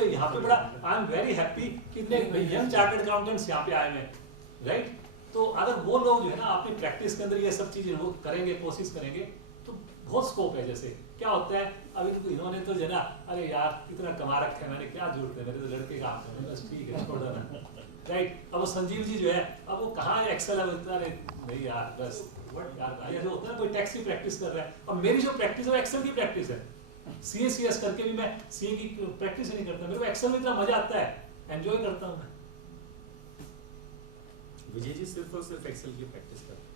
पे यहाँ पे बड़ा आई एम वेरी हैप्पी कितने यंग चार्टर्ड अकाउंटेंट्स यहाँ पे आए हैं, राइट। तो अगर वो लोग जो है ना अपनी प्रैक्टिस के अंदर ये सब चीजें वो करेंगे, कोशिश करेंगे, तो बहुत स्कोप है। जैसे क्या होता है अभी तो इन्होंने तो जो है ना, अरे यार इतना कमा रखा है मैंने, क्या जरूरत है, मेरे तो लड़के काम कर रहे हैं, बस ठीक है छोड़ देना, राइट। अब वो संजीव जी जो है, अब वो कहाँ एक्सेल है, बोलता है नहीं यार बस यार, ऐसा होता है कोई टैक्स की प्रैक्टिस कर रहा है, और मेरी जो प्रैक्टिस है वो एक्सेल की प्रैक्टिस है। CA करके भी मैं CA की प्रैक्टिस नहीं करता, मेरे को एक्सेल में इतना मजा आता है, एंजॉय करता हूँ मैं। विजय जी सिर्फ और सिर्फ एक्सेल की प्रैक्टिस करते हैं।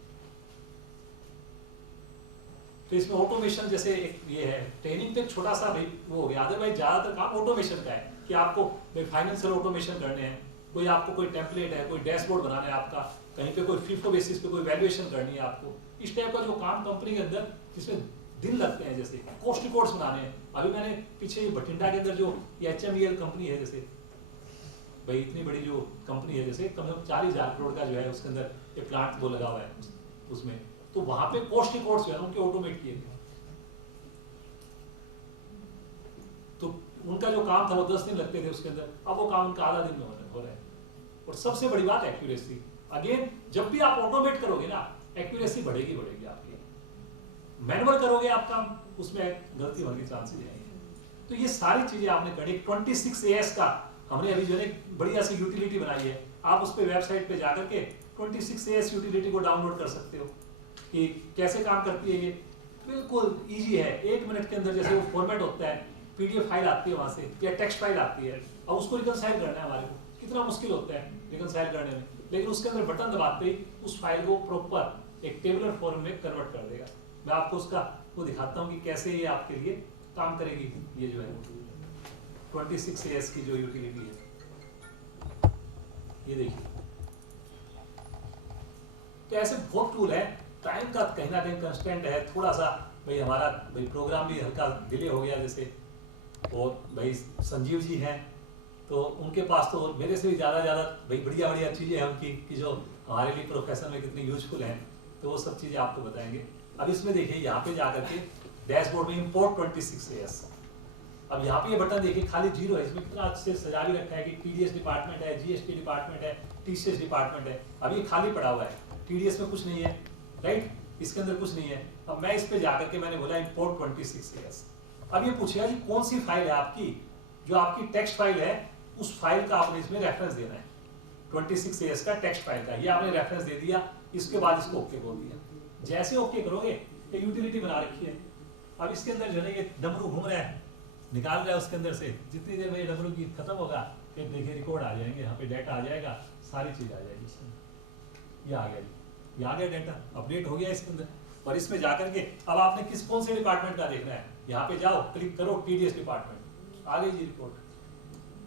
तो इसमें ऑटोमेशन जैसे एक ये है, ट्रेनिंग तो एक छोटा सा भाई वो हो गया, अदरवाइज ज्यादातर काम ऑटोमेशन का है कि आपको फाइनेंशियल ऑटोमेशन करने हैं, कोई आपको कोई टेम्पलेट है, कोई डैशबोर्ड बनाना है आपका, कहीं पे कोई FIFO बेसिस पे कोई वैल्यूएशन करनी है आपको, इस टाइप का जो काम कंपनी के अंदर जिसमें दिन लगते हैं, जैसे कॉस्ट रिपोर्ट्स बनाने हैं। अभी मैंने पीछे बठिंडा के अंदर जो HMEL कंपनी है, जैसे भाई इतनी बड़ी जो कंपनी है, जैसे कम से कम 40,000 करोड़ का जो है उसके अंदर ये प्लांट वो लगा हुआ है उसमें, तो वहां पे कॉस्ट रिपोर्ट्स जो है उनके ऑटोमेट किए गए, तो उनका जो काम था वो 10 दिन लगते थे उसके अंदर, अब वो काम उनका आधा दिन में हो रहा है। और सबसे बड़ी बात एक्यूरेसी, अगेन जब भी आप ऑटोमेट करोगे ना, एक्यूरेसी बढ़ेगी आपकी। मैनुअल करोगे आप काम, उसमें गलती होने के चांसेस हैं। तो ये सारी चीजें आपने करनी। 26 AS का हमने अभी जो है बढ़िया सी यूटिलिटी बनाई है, आप उस पे वेबसाइट पे जाकर के 26 AS यूटिलिटी को डाउनलोड कर सकते हो कि कैसे काम करती है ये। बिल्कुल इजी है, 1 मिनट के अंदर जैसे वो फॉर्मेट होता है, PDF फाइल आती है वहां से या टेक्स्ट फाइल आती है, और उसको रिकनसाइल करना है हमारे को, कितना मुश्किल होता है रिकनसाइल करने में, लेकिन उसके अंदर बटन दबाते ही उस फाइल को प्रॉपर एक टेबुलर फॉर्म में कन्वर्ट कर देगा। मैं आपको उसका वो दिखाता हूँ कि कैसे ये आपके लिए काम करेगी। ये जो है 26 AS की जो यूटिलिटी है, ये देखिए। तो ऐसे बहुत टूल है, टाइम का कहीं ना कहीं कंस्टेंट है थोड़ा सा भाई, हमारा भाई प्रोग्राम भी हल्का डिले हो गया जैसे, और भाई संजीव जी हैं तो उनके पास तो मेरे से भी ज़्यादा भाई बढ़िया चीज़ें हैं उनकी, कि जो हमारे लिए प्रोफेशन में कितनी यूजफुल हैं, तो वो सब चीज़ें आपको बताएंगे। अब इसमें देखिए यहाँ पे जाकर के डैशबोर्ड में इंपोर्ट 26 AS, अब यहाँ पे ये बटन देखिए खाली 0 है, इसमें कितना अच्छे से सजा भी रखा है कि TDS डिपार्टमेंट है, GST डिपार्टमेंट है, TCS डिपार्टमेंट है। अब ये खाली पड़ा हुआ है, TDS में कुछ नहीं है, राइट, इसके अंदर कुछ नहीं है। अब मैं इस पे जाकर के मैंने बोला इंपोर्ट 26 AS। अब ये पूछेगा कि कौन सी फाइल है आपकी, जो आपकी टेक्स्ट फाइल है उस फाइल का आपने इसमें रेफरेंस देना है, 26 AS का टेक्स्ट फाइल का, ये आपने रेफरेंस दे दिया, इसके बाद इसको ओके बोल दिया। जैसे ओके करोगे ये यूटिलिटी बना रखी है। अब इसके अंदर जो है ये डमरू घूम रहा है, निकाल रहा है उसके अंदर से, जितनी देर में ये डमरू की खत्म होगा फिर देखिए रिकॉर्ड आ जाएंगे, यहाँ पे डाटा आ जाएगा, सारी चीज आ जाएगी इसमें। ये आ गया, ये आ गया डाटा, अपडेट हो गया इसके अंदर। और इसमें जाकर के अब आपने कौन से डिपार्टमेंट का देखना है, यहाँ पे जाओ क्लिक करो TDS डिपार्टमेंट, आ गई जी रिपोर्ट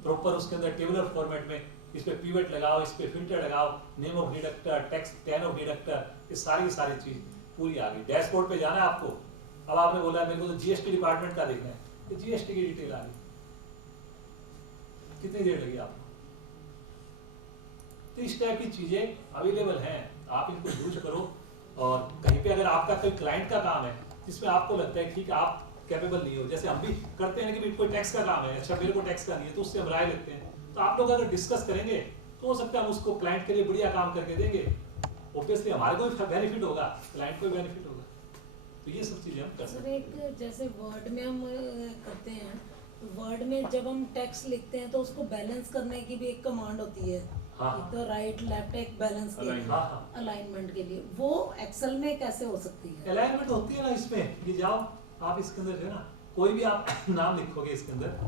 प्रॉपर उसके अंदर टेबुलर फॉर्मेट में। इस पे पिवट लगाओ, इस पे फिल्टर लगाओ, name of deductor, tax, tan of deductor, ये सारी चीज पूरी आ गई। डैशबोर्ड पे जाना है आपको, अब आपने बोला मेरे को तो GST डिपार्टमेंट का देखना है, तो GST की डिटेल आ गई, कितनी देर लगी आपको। तो इस टाइप की चीजें अवेलेबल हैं, आप इनको यूज करो। और कहीं पे अगर आपका कोई क्लाइंट का काम है जिसमें आपको लगता है ठीक है आप कैपेबल नहीं हो, जैसे हम भी करते हैं कि कोई टैक्स का काम है, अच्छा मेरे को टैक्स का नहीं है, तो उससे हम राय लेते हैं, तो आप लोग अगर डिस्कस करेंगे तो हो सकता है हम उसको क्लाइंट के लिए बढ़िया काम करके देंगे, ऑब्वियसली हमारे को भी बेनिफिट होगा, क्लाइंट को भी बेनिफिट होगा। तो ये सब चीजें हम कर सकते हैं। एक जैसे वर्ड में हम करते हैं, वर्ड में जब हम टेक्स्ट लिखते हैं तो उसको बैलेंस करने की भी एक कमांड होती है, हाँ, तो राइट लेफ्ट एक बैलेंस के लिए, अलाइनमेंट के लिए, वो एक्सेल में कैसे हो सकती है? अलाइनमेंट होती है ना इसमें, ये जाओ आप इसके अंदर जो है ना कोई भी आप नाम लिखोगे इसके अंदर,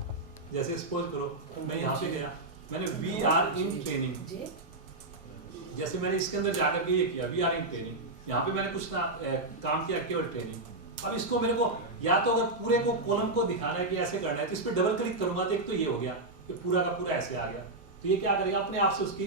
जैसे सपोज करो मैं यहाँ पे गया, मैंने वी आर इन ट्रेनिंग, जैसे मैंने इसके अंदर जाकर के ये किया वी आर इन ट्रेनिंग, यहाँ पे मैंने कुछ काम किया केवल ट्रेनिंग। अब इसको मेरे को या तो अगर पूरे को कॉलम को दिखाना है कि ऐसे करना है, तो इस पर डबल क्लिक करूंगा तो एक तो ये हो गया कि पूरा का पूरा ऐसे आ गया, तो ये क्या करेगा अपने आप से उसकी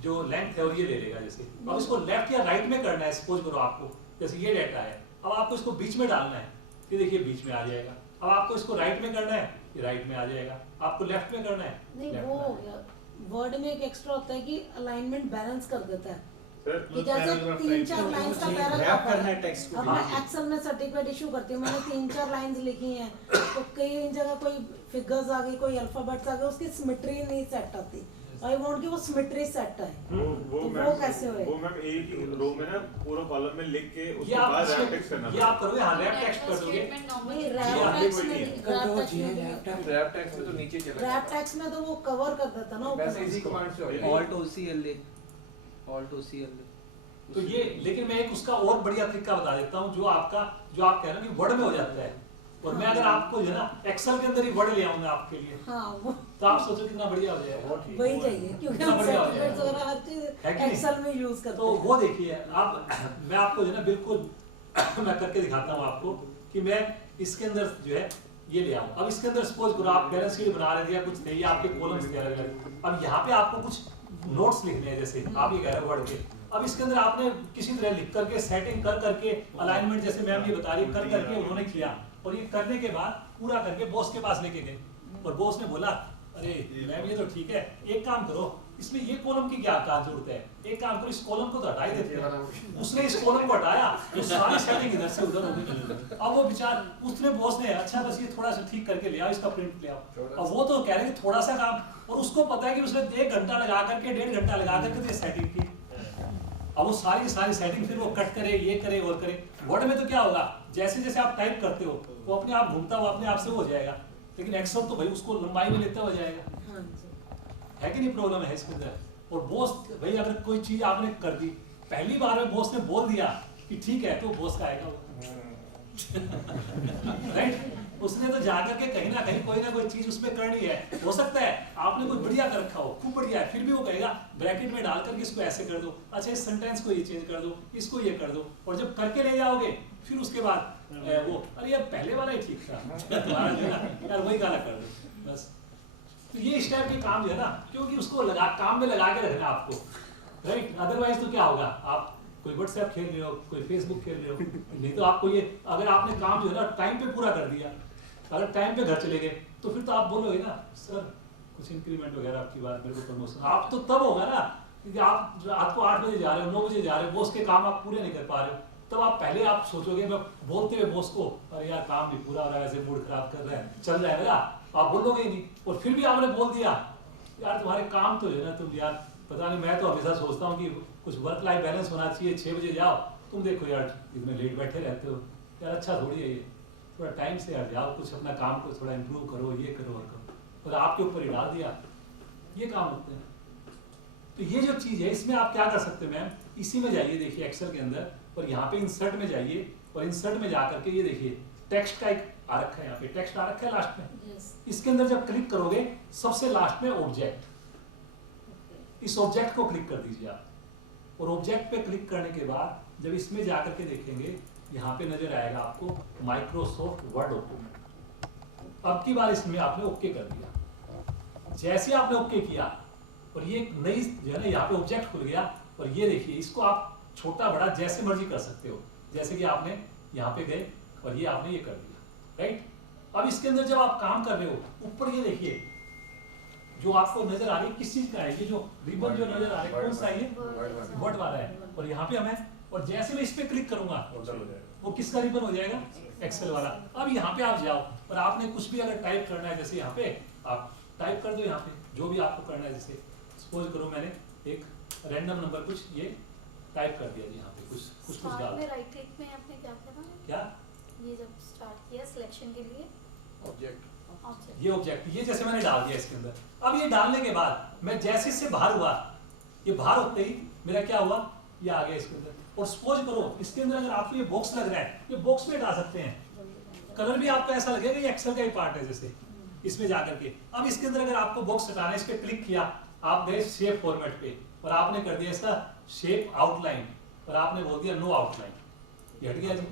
जो लेंथ है और ये ले लेगा। जैसे अब इसको लेफ्ट या राइट में करना है, सपोज करो आपको जैसे ये डाटा है, अब आपको इसको बीच में डालना है, ये देखिए बीच में आ जाएगा। अब आपको इसको राइट में करना है, ये राइट में आ जाएगा, आपको लेफ्ट में करना है, नहीं वो हो गया। वर्ड में एक एक्स्ट्रा होता है कि अलाइनमेंट बैलेंस कर देता है, कि जैसे 3-4 लाइंस का रैप करना है पैराग्राफ टेक्स्ट को अब मैं एक्सेल में सर्टिफिकेट इशू करती हूँ, मैंने 3-4 लाइंस लिखी हैं तो कई जगह कोई फिगर्स आ गई, कोई अल्फाबेट्स आ गए, उसकी सिमेट्री नहीं सेट आती। आई वांट कि वो सिमेट्री सेट है, वो तो मैम वो कैसे होए? वो मैम एक ही रो में ना पूरा कॉलम में लिख के ये उसके आप बाद रैप टेक्स्ट करना ये आप करोगे, हाँ रैप टेक्स्ट कर दोगे। नहीं, ये रैप आगे टेक्स्ट कोई में नहीं है। रैप टैक्स में तो नीचे चला रैप टेक्स्ट में तो वो कवर कर देता ना वैसे ऊपर। इसी कमांड से होता है। ऑल्ट OCL तो ये, लेकिन मैं एक उसका और बढ़िया तरीका बता देता हूँ, जो आप कह रहे हो कि वर्ड में हो जाता है, और मैं अगर आपको जो है ना एक्सेल के अंदर ही वर्ड ले आऊंगा आपके लिए, हाँ वो तो आप सोचो कितना बढ़िया हो जाएगा। वही चाहिए, क्योंकि कितना हम बढ़िया हो सर्टिफिकेट्स जाएगा। वगैरह हर है चीज कि नहीं? एक्सेल में यूज करते तो हैं। वो देखिए आप, मैं आपको जो है ना बिल्कुल मैं करके दिखाता हूँ आपको कि मैं इसके अंदर जो है ये ले आऊँ। अब इसके अंदर सपोज करो आप बैलेंस शीट बना रहे थे या कुछ नहीं, आपके कॉलम्स थे अलग अलग, अब यहाँ पे आपको कुछ नोट्स लिखने हैं, जैसे आप ये कह रहे हो वर्ड के, अब इसके अंदर आपने किसी तरह लिख करके सेटिंग कर करके अलाइनमेंट, जैसे मैम ये बता रही कर करके उन्होंने किया, और ये करने के बाद पूरा करके बॉस के पास लेके गए, और बॉस ने बोला अरे मैम ये तो ठीक है, एक काम करो इसमें ये कॉलम की क्या जरूरत है, एक काम करो इस कॉलम को तो हटा ही देते हैं। उसने इस कॉलम को हटाया तो सारी सेटिंग इधर से उधर हो गई। अब वो बेचार उसने बॉस ने अच्छा बस ये थोड़ा सा ठीक करके ले आओ, इसका प्रिंट ले आओ, अब वो तो कह रहे हैं थोड़ा सा काम, और उसको पता है कि उसने 1 घंटा लगा करके 1.5 घंटा लगा करके तो सेटिंग की। अब वो सारी सेटिंग फिर वो कट करे, ये करे और करे। वर्ड में तो क्या होगा, जैसे जैसे आप टाइप करते हो वो अपने आप घूमता हुआ अपने आप से हो जाएगा, लेकिन एक्सेल तो भाई उसको लंबाई में लेता हो जाएगा, हाँ जी। है कि नहीं, प्रॉब्लम है इसके अंदर। और बॉस भाई अगर कोई चीज आपने कर दी, पहली बार में बॉस ने बोल दिया कि ठीक है, तो बॉस का आएगा राइट। उसने तो जाकर के कहीं ना कोई चीज उसमें करनी है। हो सकता है आपने कोई बढ़िया कर रखा हो, खूब बढ़िया है, फिर भी वो कहेगा ब्रैकेट में डाल करके इसको ऐसे कर दो, अच्छा इस सेंटेंस को ये चेंज कर दो, इसको ये कर दो, और जब करके ले जाओगे फिर उसके बाद वो अरे यार पहले वाला ही ठीक था, तुम्हारा जो है ना यार वही गाना कर दो बस। तो ये इस टाइप के काम जो है ना, क्योंकि उसको काम में लगा के रखना आपको, राइट। अदरवाइज तो क्या होगा, आप कोई व्हाट्सएप खेल रहे हो, कोई फेसबुक खेल रहे हो, नहीं तो आपको ये अगर आपने काम जो है ना टाइम पे पूरा कर दिया, अगर टाइम पे घर चले गए तो फिर तो आप बोलोगे ना सर कुछ इंक्रीमेंट वगैरह आपकी बात, मेरे को प्रमोशन, आप तो तब होगा ना क्योंकि आप रात को 8 बजे जा रहे हो, 9 बजे जा रहे हो, बॉस के काम आप पूरे नहीं कर पा रहे हो, तब आप पहले आप सोचोगे, मैं बोलते हुए बॉस को अरे यार काम भी पूरा हो रहा है, ऐसे मूड खराब कर रहा है, चल रहा है मेरा, आप बोलोगे ही नहीं। और फिर भी आपने बोल दिया यार तुम्हारे काम तो है ना, तुम यार पता नहीं, मैं तो हमेशा सोचता हूँ कि कुछ वर्क लाइफ बैलेंस होना चाहिए, 6 बजे जाओ, तुम देखो यार इतने लेट बैठे रहते हो यार, अच्छा थोड़ी है ये, थोड़ा टाइम से यार जाओ, कुछ अपना काम को थोड़ा इम्प्रूव करो, ये करो और करो, और आपके ऊपर ही डाल दिया, ये काम होते हैं। तो ये जो चीज़ है इसमें आप क्या कर सकते हैं मैम, इसी में जाइए देखिए एक्सेल के अंदर, और यहाँ पे इंसर्ट में जाइए, और इंसर्ट में जा करके ये देखिए टेक्स्ट का एक आ रखा है, यहाँ पे टेक्स्ट आ रखा है लास्ट में, इसके अंदर जब क्लिक करोगे सबसे लास्ट में ऑब्जेक्ट, इस ऑब्जेक्ट को क्लिक कर दीजिए आप, और ऑब्जेक्ट पे क्लिक करने के बाद जब इसमें जाकर के देखेंगे यहाँ पे नजर आएगा आपको माइक्रोसॉफ्ट वर्ड डॉक्यूमेंट। अब की बार इसमें आपने ओके कर दिया, जैसे आपने ओके किया और ये एक नई जो है ना यहाँ पे ऑब्जेक्ट खुल गया, और ये देखिए इसको आप छोटा बड़ा जैसे मर्जी कर सकते हो, जैसे कि आपने यहाँ पे गए और ये आपने ये कर दिया, राइट। अब इसके अंदर जब आप काम कर रहे हो, ऊपर ये देखिए जो आपको नजर आ रही है किस चीज का है, ये जो रिबन जो नजर आ रहा है कौन सा है, ये वर्ड वाला है, और यहाँ पे हमें, और जैसे मैं इस पे क्लिक करूंगा वो किसका रिबन हो जाएगा, एक्सेल वाला। अब यहाँ पे आप जाओ और आपने कुछ भी अगर टाइप करना है, जैसे यहाँ पे आप टाइप कर दो, यहाँ पे जो भी आपको करना है, जैसे सपोज करो मैंने एक रैंडम नंबर कुछ ये टाइप कर दिया जी, यहाँ पे कुछ डाल, राइट क्लिक में आपने क्या करना है, क्या ये जब स्टार्ट किया सिलेक्शन के लिए ऑब्जेक्ट, ये ऑब्जेक्ट, ये जैसे मैंने डाल दिया इसके अंदर। अब ये डालने के बाद मैं जैसे इससे बाहर हुआ, ये बाहर होते ही मेरा क्या हुआ, ये आ गया इसके अंदर। और सपोज करो इसके अंदर अगर आपको ये बॉक्स लग रहा है, ये बॉक्स में डाल सकते हैं, कलर भी आपको ऐसा लगेगा ये एक्सेल का ही पार्ट है, जैसे इसमें जाकर के। अब इसके अंदर अगर आपको बॉक्स हटाना है, इस पे क्लिक किया, आप गए शेप फॉर्मेट पे और आपने कर दिया इसका शेप आउटलाइन, और आपने बोल दिया नो आउटलाइन, ये हट गया जी।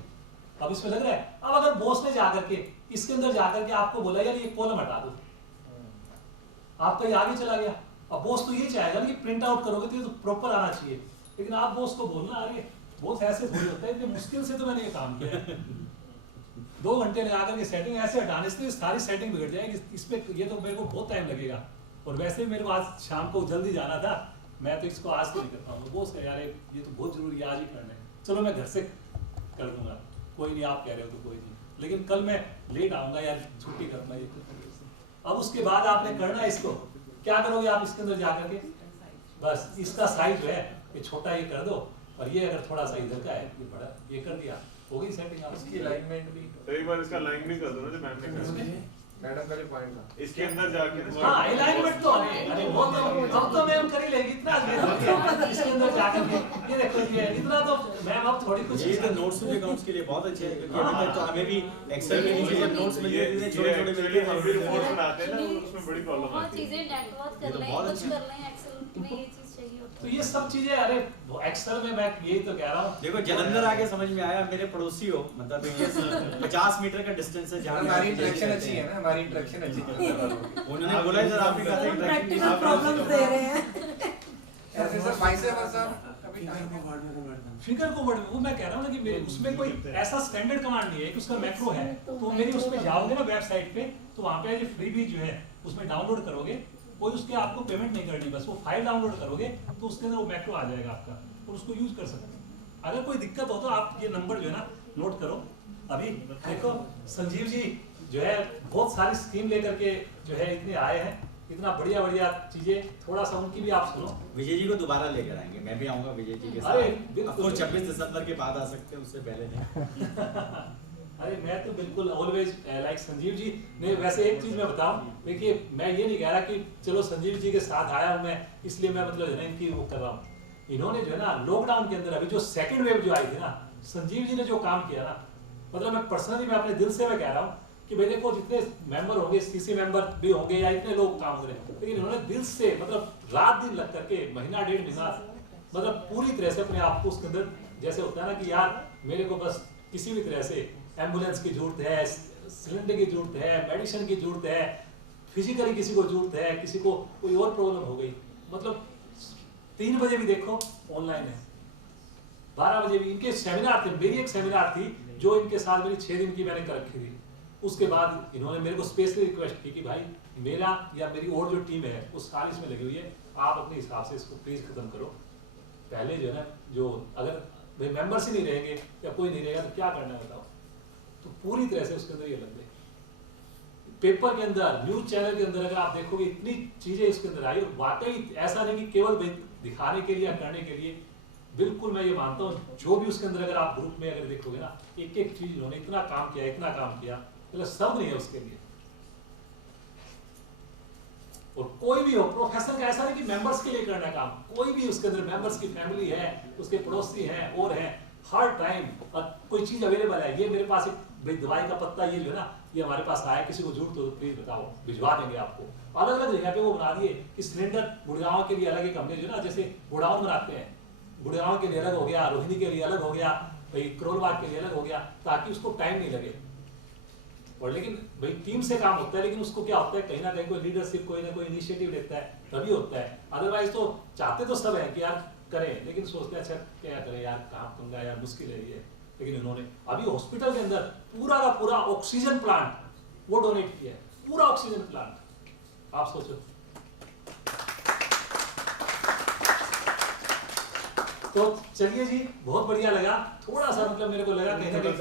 अब इसमें लग रहा है, अब अगर बॉस ने जाकर के इसके अंदर जाकर के आपको बोला यार ये कॉलम हटा दो, आपका ये आगे चला गया। अब बॉस तो ये चाहेगा कि प्रिंट आउट करोगे तो ये तो प्रॉपर आना चाहिए, लेकिन आप बॉस को बोलना अरे बहुत ऐसे थोड़ी होता है, इतनी मुश्किल से तो मैंने ये काम किया 2 घंटे लगा करके सेटिंग ऐसे हटाने से सारी सेटिंग बिगड़ जाएगी, इस पे ये तो मेरे को बहुत टाइम लगेगा, और वैसे भी मेरे को आज शाम को जल्दी जाना था, मैं तो इसको आज से नहीं करता हूँ। वो उसका यार ये तो बहुत जरूरी है, आज ही करना है, चलो मैं घर से कर दूंगा, कोई नहीं आप कह रहे हो तो कोई नहीं, लेकिन कल मैं लेट आऊँगा यार, छुट्टी करूँगा ये। अब उसके बाद आपने करना है इसको, क्या करोगे आप इसके अंदर जा करके, बस इसका साइज जो है ये छोटा ये कर दो, और ये अगर थोड़ा सा इधर का है ये बड़ा ये कर दिया, होगी सेटिंग आप उसकी अलाइनमेंट भी तो एक बार इसका लाइन भी कर दो ना जो मैम ने कहा। मैडम का जो पॉइंट था इसके अंदर जाके ना हाँ अलाइनमेंट तो अरे वो तो हम तो मैम कर ही लेगी इतना इसके अंदर जाकर के, ये देखो ये इतना तो मैम अब थोड़ी कुछ ये तो नोट्स टू अकाउंट्स के लिए बहुत अच्छे हैं, क्योंकि अभी तक तो हमें भी एक्सेल के नीचे जब नोट्स मिल जाते थे छोटे छोटे एक्चुअली हम भी रिपोर्ट बनाते हैं ना, उसमें बड़ी प्रॉब्लम बहुत आती है। चीजें नेटवर्क ये कर तो लें, बहुत कुछ अच्छा कर लें, एक्सेल में ये चीज चाहिए होती तो है। ये सब चीजें अरे एक्सेल में मैं यही तो कह रहा हूँ। देखो जलंधर आके समझ में आया, मेरे पड़ोसी हो, मतलब 50 मीटर का डिस्टेंस है जहाँ हमारी इंटरेक्शन अच्छी है ना, हमारी इंटरेक्शन अच्छी है। उन्होंने बोला है सर आपने कहा था प्रैक्टिकल प्रॉब्लम्स दे रहे हैं। ऐसे सर पैसे मतलब कभी फिगर को वर्ड वो मैं कह रहा हूँ ना कि मेरे उसमें कोई ऐसा स्टैंडर्ड कमांड नहीं है कि उसका मैक्रो है, तो मेरी उसमें जाओगे ना वेबसाइट पे, तो वहाँ पे जो फ्रीबी जो है उसमें डाउनलोड करोगे, कोई उसके आपको पेमेंट नहीं करनी, बस वो फाइल डाउनलोड करोगे तो उसके अंदर वो मैक्रो आ जाएगा आपका, और उसको यूज कर सकते हैं। अगर कोई दिक्कत हो तो आप ये नंबर जो है ना नोट करो। अभी देखो संजीव जी जो है बहुत सारी स्कीम लेकर के जो है इतने आए हैं, इतना बढ़िया बढ़िया चीजें, थोड़ा सा उनकी भी आप सुनो। विजय जी को दोबारा लेकर आएंगे, मैं भी आऊंगा विजय जी के अरे, साथ। बिल्कुल। आपको 26 दिसंबर के बाद आ सकते हैं, उससे पहले नहीं। अरे मैं तो बिल्कुल ऑलवेज लाइक संजीव जी ने। वैसे एक चीज मैं बताऊं, देखिए मैं ये नहीं कह रहा कि चलो संजीव जी के साथ आया हूं मैं इसलिए मैं मतलब जो है इनकी वो कर रहा हूं। इन्होंने जो है ना लॉकडाउन के अंदर अभी जो सेकंड वेव जो आई थी ना, संजीव जी ने जो काम किया ना, मतलब मैं पर्सनली मैं अपने दिल से मैं कह रहा हूँ कि भाई देखो जितने मेंबर होंगे, सीसी मेंबर भी होंगे या इतने लोग काम करें, लेकिन इन्होंने दिल से मतलब रात दिन लग करके महीना डेढ़ महीना मतलब पूरी तरह से अपने आप को उसके अंदर, जैसे होता है ना कि यार मेरे को बस किसी भी तरह से एम्बुलेंस की जरूरत है, सिलेंडर की जरूरत है, मेडिसिन की जरूरत है, फिजिकली किसी को जरूरत है, किसी को कोई और प्रॉब्लम हो गई, मतलब 3 बजे भी देखो ऑनलाइन है, 12 बजे भी इनके सेमिनार थे। मेरी एक सेमिनार थी जो इनके साथ मेरी 6 दिन की मैंने कर रखी थी। उसके बाद इन्होंने मेरे को स्पेशली रिक्वेस्ट की कि भाई मेरा या मेरी और जो टीम है वो सारी इसमें लगी हुई है, आप अपने हिसाब से इसको प्लीज खत्म करो। पहले जो है ना, जो अगर भाई मेंबर्स ही नहीं रहेंगे या कोई नहीं रहेगा तो क्या करना है बताओ। तो पूरी तरह से उसके अंदर ये लग गए। पेपर के अंदर, न्यूज चैनल के अंदर अगर आप देखोगे इतनी चीजें इसके अंदर आई, और वाकई ऐसा नहीं कि केवल दिखाने के लिए या करने के लिए, बिल्कुल मैं ये मानता हूँ जो भी उसके अंदर अगर आप ग्रुप में अगर देखोगे ना, एक एक चीज उन्होंने इतना काम किया, इतना काम किया, मतलब सब नहीं है उसके लिए। और कोई भी हो प्रोफेसर का ऐसा नहीं कि मेंबर्स के लिए करना काम, कोई भी उसके अंदर मेंबर्स की फैमिली है, उसके पड़ोसी हैं और हैं, हर टाइम कोई चीज अवेलेबल है। ये मेरे पास एक भाई दवाई का पत्ता ये जो है ना, ये हमारे पास आया, किसी को जरूरत हो तो प्लीज बताओ, भिजवा देंगे आपको। अलग अलग जगह पे वो बना दिए कि सिलेंडर गुड़गांव के लिए अलग एक हमने जो ना, जैसे गुड़गांव बनाते हैं, गुड़गांव के लिए अलग हो गया, रोहिणी के लिए अलग हो गया, भाई करोलबाग के लिए अलग हो गया, ताकि उसको टाइम नहीं लगे। और लेकिन भाई टीम से काम होता है, लेकिन उसको क्या होता है कहीं ना कहीं कोई लीडरशिप, कोई ना कोई इनिशिएटिव लेता है तभी होता है। अदरवाइज तो चाहते तो सब है कि यार करें, लेकिन सोचते हैं अच्छा क्या करें यार, काम पंगा यार, मुश्किल है ये। लेकिन इन्होंने अभी हॉस्पिटल के अंदर पूरा का पूरा ऑक्सीजन प्लांट वो डोनेट किया है, पूरा ऑक्सीजन प्लांट। आप सोचो। तो चलिए जी, बहुत बढ़िया लगा। थोड़ा सा मतलब मेरे को लगा कहीं ना कहीं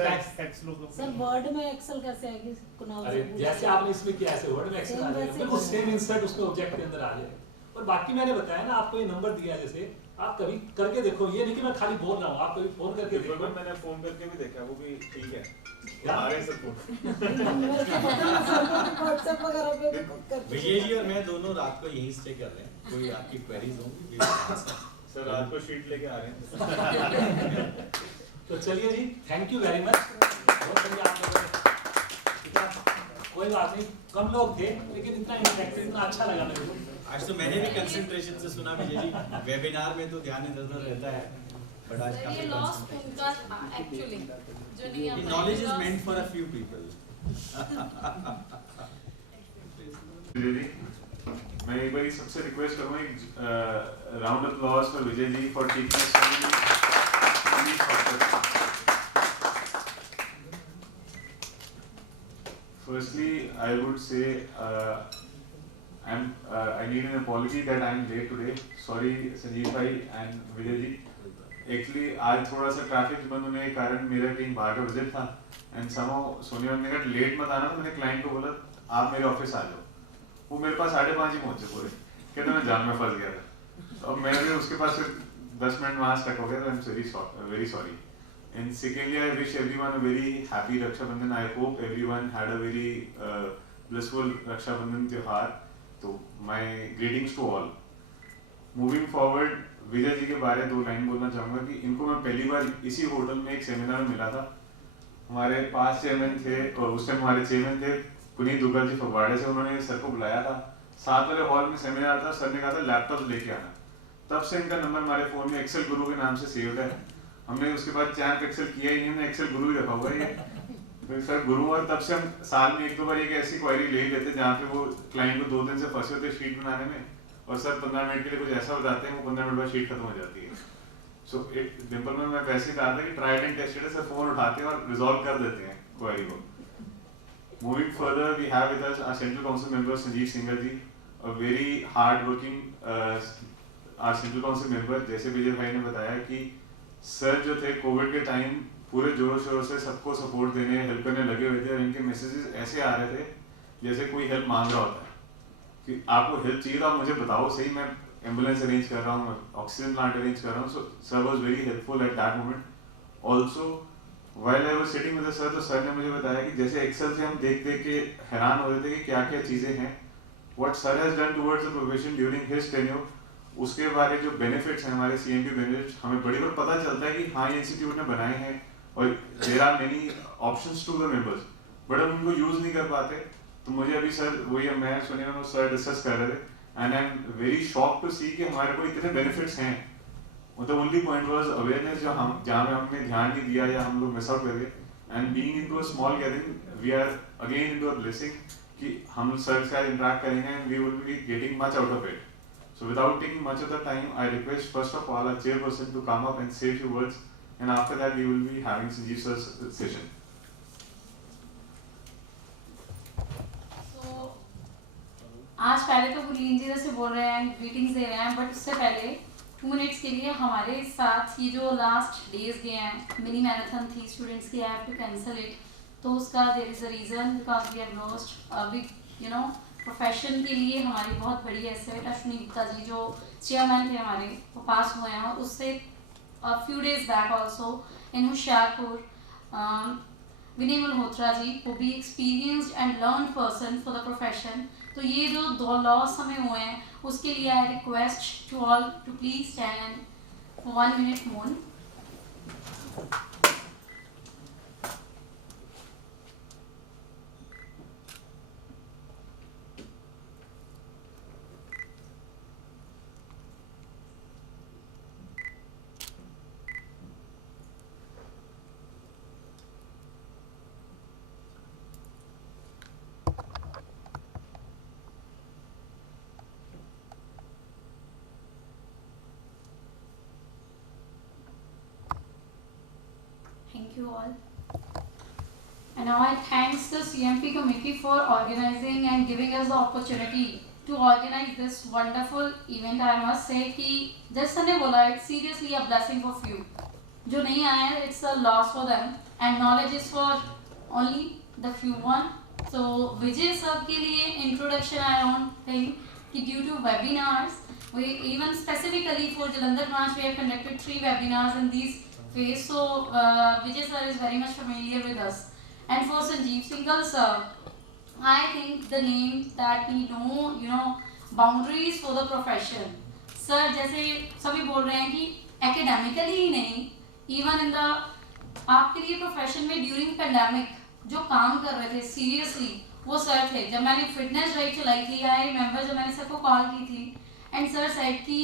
सर वर्ड में एक्सेल कैसे आएगी कुणाल अरे से जैसे आपने इसमें किया ऐसे वर्ड में एक्सेल आ जाएगा, बिल्कुल सेम इंसर्ट उसमें ऑब्जेक्ट के अंदर आ जाएगा। और बाकी मैंने बताया ना आपको ये नंबर दिया, जैसे आप कभी करके देखो, ये नहीं कि मैं खाली बोल रहा हूँ, आप कभी फोन करके देखो। मैंने फोन करके भी देखा, वो भी ठीक है, आ रहे हैं सब फोन। व्हाट्सएप वगैरह पे भी करते विजय जी और मैं दोनों रात को यहीं स्टे कर रहे हैं, कोई आपकी क्वेरीज होंगी सर रात को शीट लेके आ रहे हैं। तो चलिए जी, थैंक यू वेरी मच। बहुत बढ़िया आप लोगों ने, कोई बात नहीं, कम लोग थे लेकिन इतना इंटरेक्टिव, इतना अच्छा लगा मेरे को। आज तो मैंने भी कंसंट्रेशन से सुना विजय जी, वेबिनार में तो ध्यान इधर रहता है, बट आज ये काफी लॉस्ट उनका था एक्चुअली, जो नहीं आ पाए। Knowledge is meant for a few people. Vijay ji, मैं एक बार सबसे रिक्वेस्ट करूंगा एक round of applause for Vijay ji for teaching us so many concepts. Firstly, I would say I'm I need an apology that I am late today. Sorry Sanjeev भाई and Vijay ji. Actually आज थोड़ा सा ट्रैफिक बंद होने के कारण मेरा कहीं बाहर का विजिट था and somehow सोनिया ने कहा लेट मत आना, तो मैंने क्लाइंट को बोला आप मेरे ऑफिस आ जाओ. वो मेरे पास 5:30 ही पहुंचे पूरे. कहते मैं जाम में फंस गया था. अब मैं भी उसके पास 10 मिनट वहाँ स्टक हो गया, तो I am very sorry. And secondly, I wish everyone a very happy Raksha Bandhan. I hope everyone had a very blissful Raksha Bandhan त्योहार. तो my greetings to all. Moving forward, Vijay ji के बारे 2 line बोलना चाहूँगा कि इनको मैं पहली बार इसी होटल में एक सेमिनार में मिला था. हमारे पास चेयरमैन थे और उस टाइम हमारे चेयरमैन थे पुनीत दुग्गल जी फगवाड़े से. उन्होंने सर को बुलाया था. 7 वाले हॉल में सेमिनार था. सर ने कहा था लैपटॉप लेके आना. तब से इनका नंबर हमारे फ़ोन में एक्सेल गुरु के नाम से सेव है. हमने उसके बाद चैम्प एक्सेल किया ही नहीं, हमने एक्सेल गुरु ही रखा हुआ है. तो सर गुरु, और तब से हम साल में 1-2 बार एक ऐसी क्वेरी ले लेते जहाँ पे वो क्लाइंट को 2 दिन से फंसे होते शीट बनाने में, और सर 15 मिनट के लिए कुछ ऐसा बताते हैं वो 15 मिनट बाद शीट खत्म हो जाती है. सो एक डिम्पल में मैं वैसे ही कहा था कि ट्राइड एंड टेस्टेड है. सर फोन उठाते हैं और रिजॉल्व कर देते हैं क्वेरी को. Moving further, we have with us our central council member Sanjeev Singhal ji, a very hard working our central council member. जैसे विजय भाई ने बताया कि सर जो थे कोविड के टाइम पूरे जोरों शोरों से सबको सपोर्ट देने हेल्प करने लगे हुए थे, और इनके मैसेजेस ऐसे आ रहे थे जैसे कोई हेल्प मांग रहा होता है कि आपको हेल्प चाहिए तो आप मुझे बताओ सही, मैं एम्बुलेंस अरेंज कर रहा हूँ, ऑक्सीजन प्लांट अरेंज कर रहा हूँ. So sir was very helpful at that moment. Also while I was sitting with sir, तो सर ने मुझे बताया कि जैसे एक्सेल से हम देख देख के हैरान हो रहे थे कि क्या क्या चीज़ें हैं, what sir has done towards the profession during his tenure, उसके बारे जो बेनिफिट्स हैं हमारे सीएमपी बेनिफिट्स, हमें बड़ी बार पता चलता है कि हाँ ये इंस्टीट्यूट ने बनाए हैं और there are many options to the members, but हम उनको यूज नहीं कर पाते. तो मुझे अभी सर वही मैं सुनिए में सर डिस्कस कर रहे थे, and I am very shock to see कि हमारे को इतने बेनिफिट्स हैं. मतलब ओनली पॉइंट वाज अवेयरनेस, जो हम जहाँ में हमने ध्यान नहीं दिया या हम लोग मिस आउट कर गए. And being into a small gathering we are again into a blessing कि हम सर से इंटरेक्ट करेंगे and we will be getting much out of it. So without taking much of the time, I request first of all our chairperson to come up and say a few words, and after that we will be having Sanjeev sir's session. So, आज पहले तो गुरलीन जी जैसे बोल रहे हैं, greetings दे रहे हैं, but उससे पहले 2 मिनट्स के लिए हमारे साथ ये जो लास्ट डेज गए हैं, मिनी मैराथन थी स्टूडेंट्स की, I have to cancel it. तो उसका there is a reason because we have lost a profession के लिए हमारी बहुत बड़ी एसेट अश्विनी गुप्ता जी जो चेयरमैन थे हमारे, वो पास हुए हैं. और उससे few days back also in Hoshiarpur Vinay Malhotra ji, वो भी experienced and learn person for the profession. तो ये जो 2 लॉस हमें हुए हैं उसके लिए I request to all to please stand for 1 minute more. Thank you all. And now I thanks the CMP committee for organizing and giving us the opportunity to organize this wonderful event. I must say कि जैसे ने बोला, it's seriously a blessing for few. जो नहीं आए हैं, it's a loss for them, and knowledge is for only the few one. So Vijay sir के लिए introduction I don't think कि due to webinars, we even specifically for Jalandhar branch we have conducted 3 webinars in these phase. So Vijay sir is very much familiar with us. And for Sanjeev Singhal sir, I think the name that we know, boundaries for the profession. Sir जैसे सभी बोल रहे हैं कि academically ही नहीं, even in the आपके लिए profession में ड्यूरिंग पेंडेमिक जो काम कर रहे थे सीरियसली वो सर थे. जब मैंने फिटनेस ड्राइव चलाई थी, आई रिमेंबर जब मैंने सर को कॉल की थी, एंड सर सेड कि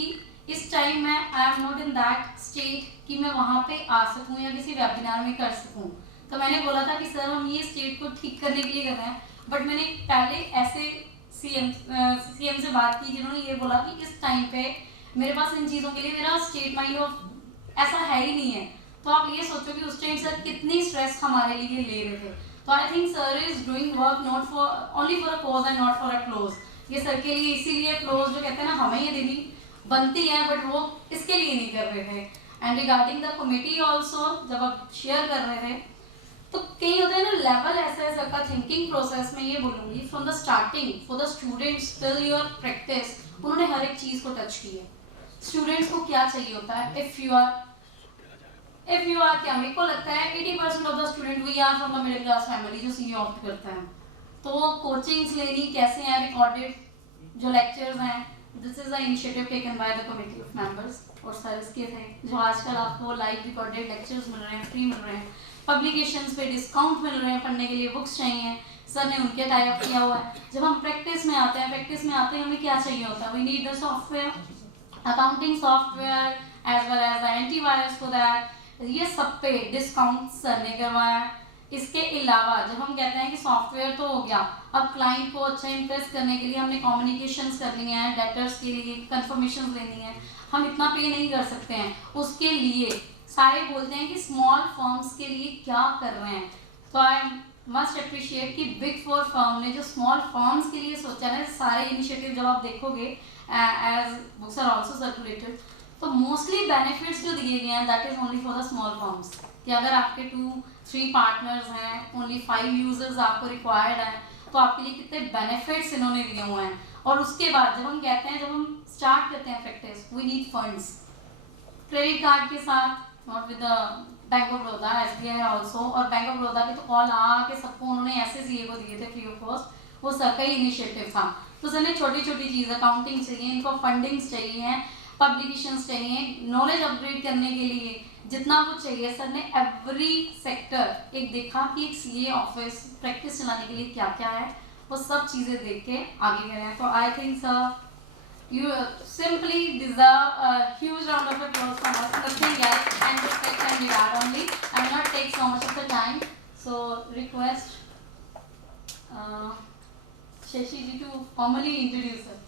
इस टाइम मैं I am not in that state कि मैं वहाँ पे आ सकूँ या किसी वेबिनार में कर सकूँ. तो मैंने बोला था कि सर हम ये स्टेट को ठीक करने के लिए कर रहे हैं, बट मैंने पहले ऐसे सीएम से बात की जिन्होंने ये बोला कि इस टाइम पे मेरे पास इन चीज़ों के लिए मेरा स्टेट माइंड ऑफ ऐसा है ही नहीं है. तो आप ये सोचो कि उस टाइम सर कितनी स्ट्रेस हमारे लिए ले रहे थे. तो I think sir is doing work not for only for a cause and not for a close. ये सर के लिए इसीलिए क्लोज जो कहते हैं ना हमें ये देनी बनती है, बट वो इसके लिए नहीं कर रहे थे। And regarding the committee also, जब आप शेयर कर रहे थे तो कई होते हैं ना लेवल ऐसा है सर का थिंकिंग प्रोसेस में, ये बोलूँगी from the starting for the students till your practice, उन्होंने हर एक चीज़ को टच की है। स्टूडेंट्स को क्या चाहिए होता है, इफ़ यू आर क्या मेरे को लगता है 80% of the student we are from the middle class family जो सीए ऑप्ट करते हैं, तो कोचिंग्स लेनी कैसे हैं, रिकॉर्डेड जो लेक्चर्स हैं, this is the initiative taken by the committee of members, और सर इसके थे जो आजकल आपको लाइव रिकॉर्डेड लेक्चर्स मिल रहे हैं, फ्री मिल रहे हैं, पब्लिकेशंस पे डिस्काउंट मिल रहे हैं, पढ़ने के लिए बुक्स चाहिए, सर ने उनके टाई अप किया हुआ है। जब हम प्रैक्टिस में आते हैं हमें क्या चाहिए होता है, we need the software, accounting software as well as the antivirus for that, ये सब पे डिस्काउंट सर ने करवाया। इसके अलावा जब हम कहते हैं कि सॉफ्टवेयर तो हो गया, अब क्लाइंट को अच्छा इंप्रेस करने के लिए हमने कम्युनिकेशंस करनी है, लेटर्स के लिए कंफर्मेशंस लेनी है, हम इतना पे नहीं कर सकते हैं, उसके लिए सारे बोलते हैं कि स्मॉल फर्म्स के लिए क्या कर रहे हैं। तो आई मस्ट अप्रिशिएट कि बिग 4 फर्म ने जो स्मॉल फर्म्स के लिए सोचा है, सारे इनिशिएटिव जब आप देखोगे as books are also circulated, तो मोस्टली बेनिफिट्स जो दिए गए हैं that is only for the small firms, कि अगर आपके 2-3 पार्टनर्स हैं, ओनली 5 यूजर्स आपको रिक्वायर्ड हैं, तो आपके लिए कितने बेनिफिट्स इन्होंने दिए हुए हैं। और उसके बाद जब हम कहते हैं, जब हम स्टार्ट करते हैं practice, we need funds, credit card के साथ, not with the bank of Baroda, SBI also, और बैंक ऑफ बड़ौदा के तो कॉल के सबको उन्होंने ऐसे सीए को दिए थे फ्री ऑफ कॉस्ट, वो सर का ही इनिशिएटिव था। तो सर ने छोटी छोटी चीज़, अकाउंटिंग चाहिए, इनको फंडिंग्स चाहिए, पब्लिकेशंस चाहिए, नॉलेज अपग्रेड करने के लिए जितना कुछ चाहिए, सर ने एवरी सेक्टर एक देखा कि एक सीए ऑफिस प्रैक्टिस चलाने के लिए क्या क्या है, वो सब चीज़ें देख के आगे गए हैं। तो I think sir you simply deserve a huge round of applause from us, nothing else, and respect and regard only. I will not take so much of the time, so request Shashi ji to formally introduce her.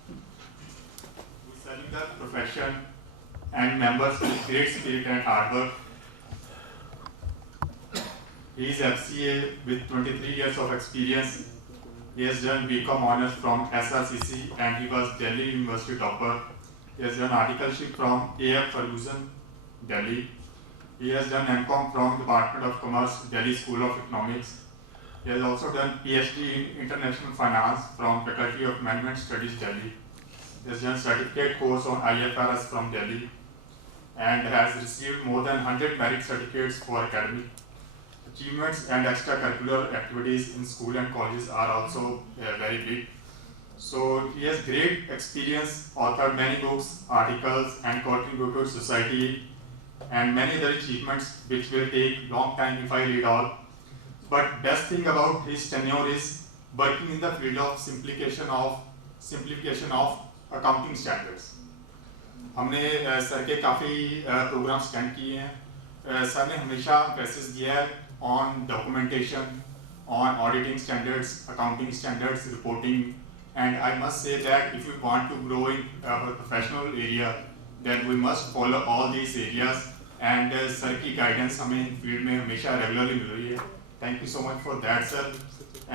We salute the profession and members with great spirit and hard work. He is FCA with 23 years of experience. He has done BCom honors from SRCC and he was Delhi University topper. He has done articleship from AF Ferguson, Delhi. He has done MCom from Department of Commerce, Delhi School of Economics. He has also done PhD in International Finance from Faculty of Management Studies, Delhi. He has done certificate course on IFRS from Delhi and has received more than 100 merit certificates for academic achievements, and extracurricular activities in school and colleges are also very big. So he has great experience, authored many books, articles, and contributed to society, and many other achievements which will take long time if I read all. But best thing about his tenure is working in the field of simplification of accounting standards. हमने sir के काफ़ी programmes attend किए हैं। Sir ने हमेशा emphasis दिया है on documentation, on auditing standards, accounting standards, reporting, and I must say that if we want to grow in our professional area, then we must follow all these areas, and sir की guidance हमें field में हमेशा regularly मिल रही है। Thank you so much for that, sir.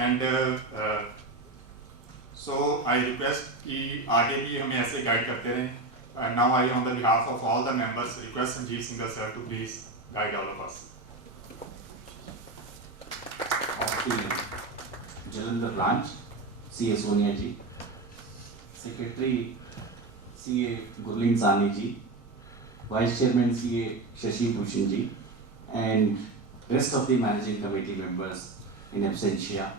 And so I request कि आगे भी हमें ऐसे guide करते रहें। Now I, on the behalf of all the members, request Sanjeev Singhal sir to please guide all of us. Jalandhar branch, CA Sonia ji, Secretary CA Gurleen Sani ji, Vice Chairman CA Shashi Bhushan ji, and rest of the managing committee members in absentia,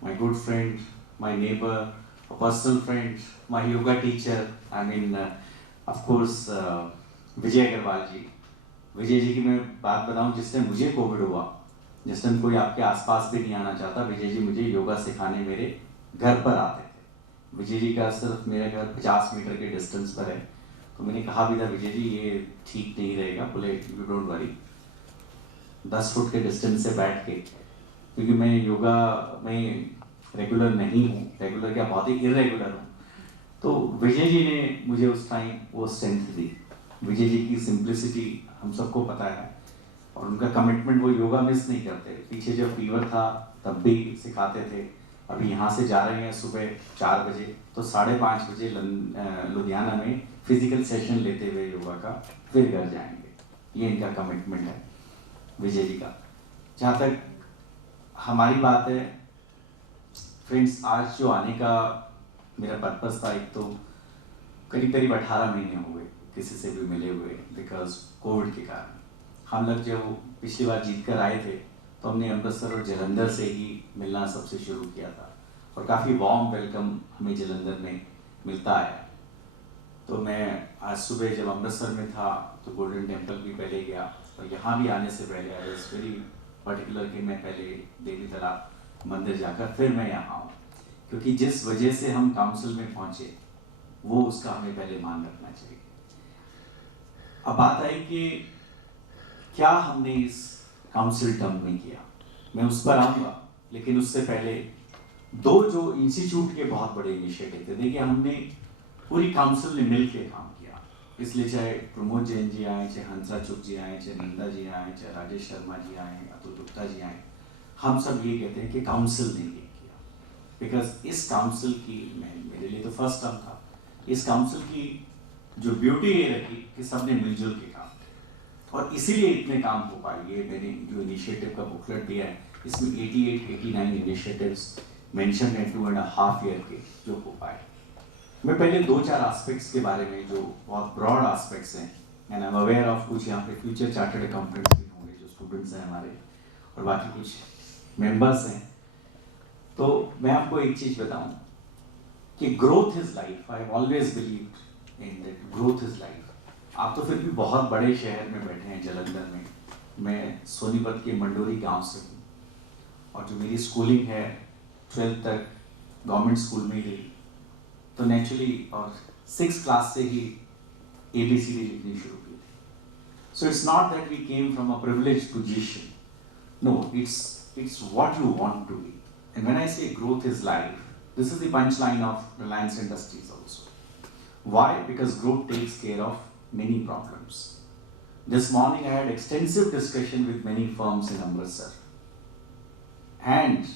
my good friend, my neighbor, a personal friend, my yoga teacher, of course विजय अग्रवाल जी। विजय जी की मैं बात बताऊं, जिस time मुझे Covid हुआ, जिस time कोई आपके आसपास भी नहीं आना चाहता, विजय जी मुझे योगा सिखाने मेरे घर पर आते थे। विजय जी का सिर्फ मेरे घर 50 मीटर के डिस्टेंस पर है, तो मैंने कहा भी था विजय जी ये ठीक नहीं रहेगा, बोले यू डोंट वरी, 10 फुट के डिस्टेंस से बैठ के, क्योंकि मैं योगा में रेगुलर नहीं हूँ, रेगुलर क्या बहुत ही इरेगुलर हूँ, तो विजय जी ने मुझे उस टाइम वो स्ट्रेंथ दी। विजय जी की सिंप्लिसिटी हम सबको पता है, और उनका कमिटमेंट, वो योगा मिस नहीं करते। पीछे जब फीवर था तब भी सिखाते थे, अभी यहाँ से जा रहे हैं सुबह 4 बजे, तो 5:30 बजे लुधियाना में फिजिकल सेशन लेते हुए योगा का फिर घर जाएंगे। ये इनका कमिटमेंट है विजय जी का। जहाँ तक हमारी बात है फ्रेंड्स, आज जो आने का मेरा पर्पस था, एक तो करीब 18 महीने हो गए किसी से भी मिले हुए बिकॉज कोविड के कारण। हम लोग जब पिछली बार जीत कर आए थे तो हमने अमृतसर और जलंधर से ही मिलना सबसे शुरू किया था और काफ़ी वार्म वेलकम हमें जलंधर में मिलता है। तो मैं आज सुबह जब अमृतसर में था तो गोल्डन टेम्पल भी पहले गया और यहाँ भी आने से पहले आई वाज वेरी पर्टिकुलर कि मैं पहले देवी तालाब मंदिर जाकर फिर मैं यहाँ आऊँ, क्योंकि जिस वजह से हम काउंसिल में पहुँचे वो उसका हमें पहले मान रखना चाहिए। अब बात आई कि क्या हमने इस काउंसिल टर्म में किया, मैं उस पर आऊँगा, लेकिन उससे पहले दो जो इंस्टीट्यूट के बहुत बड़े इनिशिएटिव थे। देखिए हमने पूरी काउंसिल ने मिल के काम किया, इसलिए चाहे प्रमोद जैन जी आए, चाहे हंसा चुक जी आए, चाहे नंदा जी आए, चाहे राजेश शर्मा जी आए, अतुल गुप्ता जी आए, हम सब ये कहते हैं कि काउंसिल ने ये किया। बिकॉज इस काउंसिल की, मेरे लिए तो फर्स्ट टर्म था, इस काउंसिल की जो ब्यूटी ये रही कि सबने मिलजुल के काम किया और इसीलिए इतने काम हो पाए। ये मैंने जो इनिशिएटिव का बुकलेट दिया है इसमें 88-89 इनिशिएटिव्स मेंशन है 2.5 ईयर के जो हो पाए। मैं पहले 2-4 एस्पेक्ट्स के बारे में जो बहुत ब्रॉड एस्पेक्ट्स हैं, and I am aware of कुछ यहाँ पे फ्यूचर चार्टर्ड अकाउंटेंट्स भी होंगे जो स्टूडेंट्स हैं हमारे और बाकी कुछ मेंबर्स हैं। तो मैं आपको एक चीज़ बताऊं कि growth is life. I have always believed in that growth is life. आप तो फिर भी बहुत बड़े शहर में बैठे हैं जलंधर में, मैं सोनीपत के मंडोरी गांव से हूँ और जो मेरी स्कूलिंग है 12th तक गवर्नमेंट स्कूल में ही रही, तो नेचुरली और 6th क्लास से ही ABCD लिखनी शुरू की थी। So it's not that we came from a privileged position, no, it's what you want to be. And when I say growth is life, this is the punchline of Reliance Industries also. Why? Because growth takes care of many problems. This morning I had extensive discussion with many firms in Amritsar, and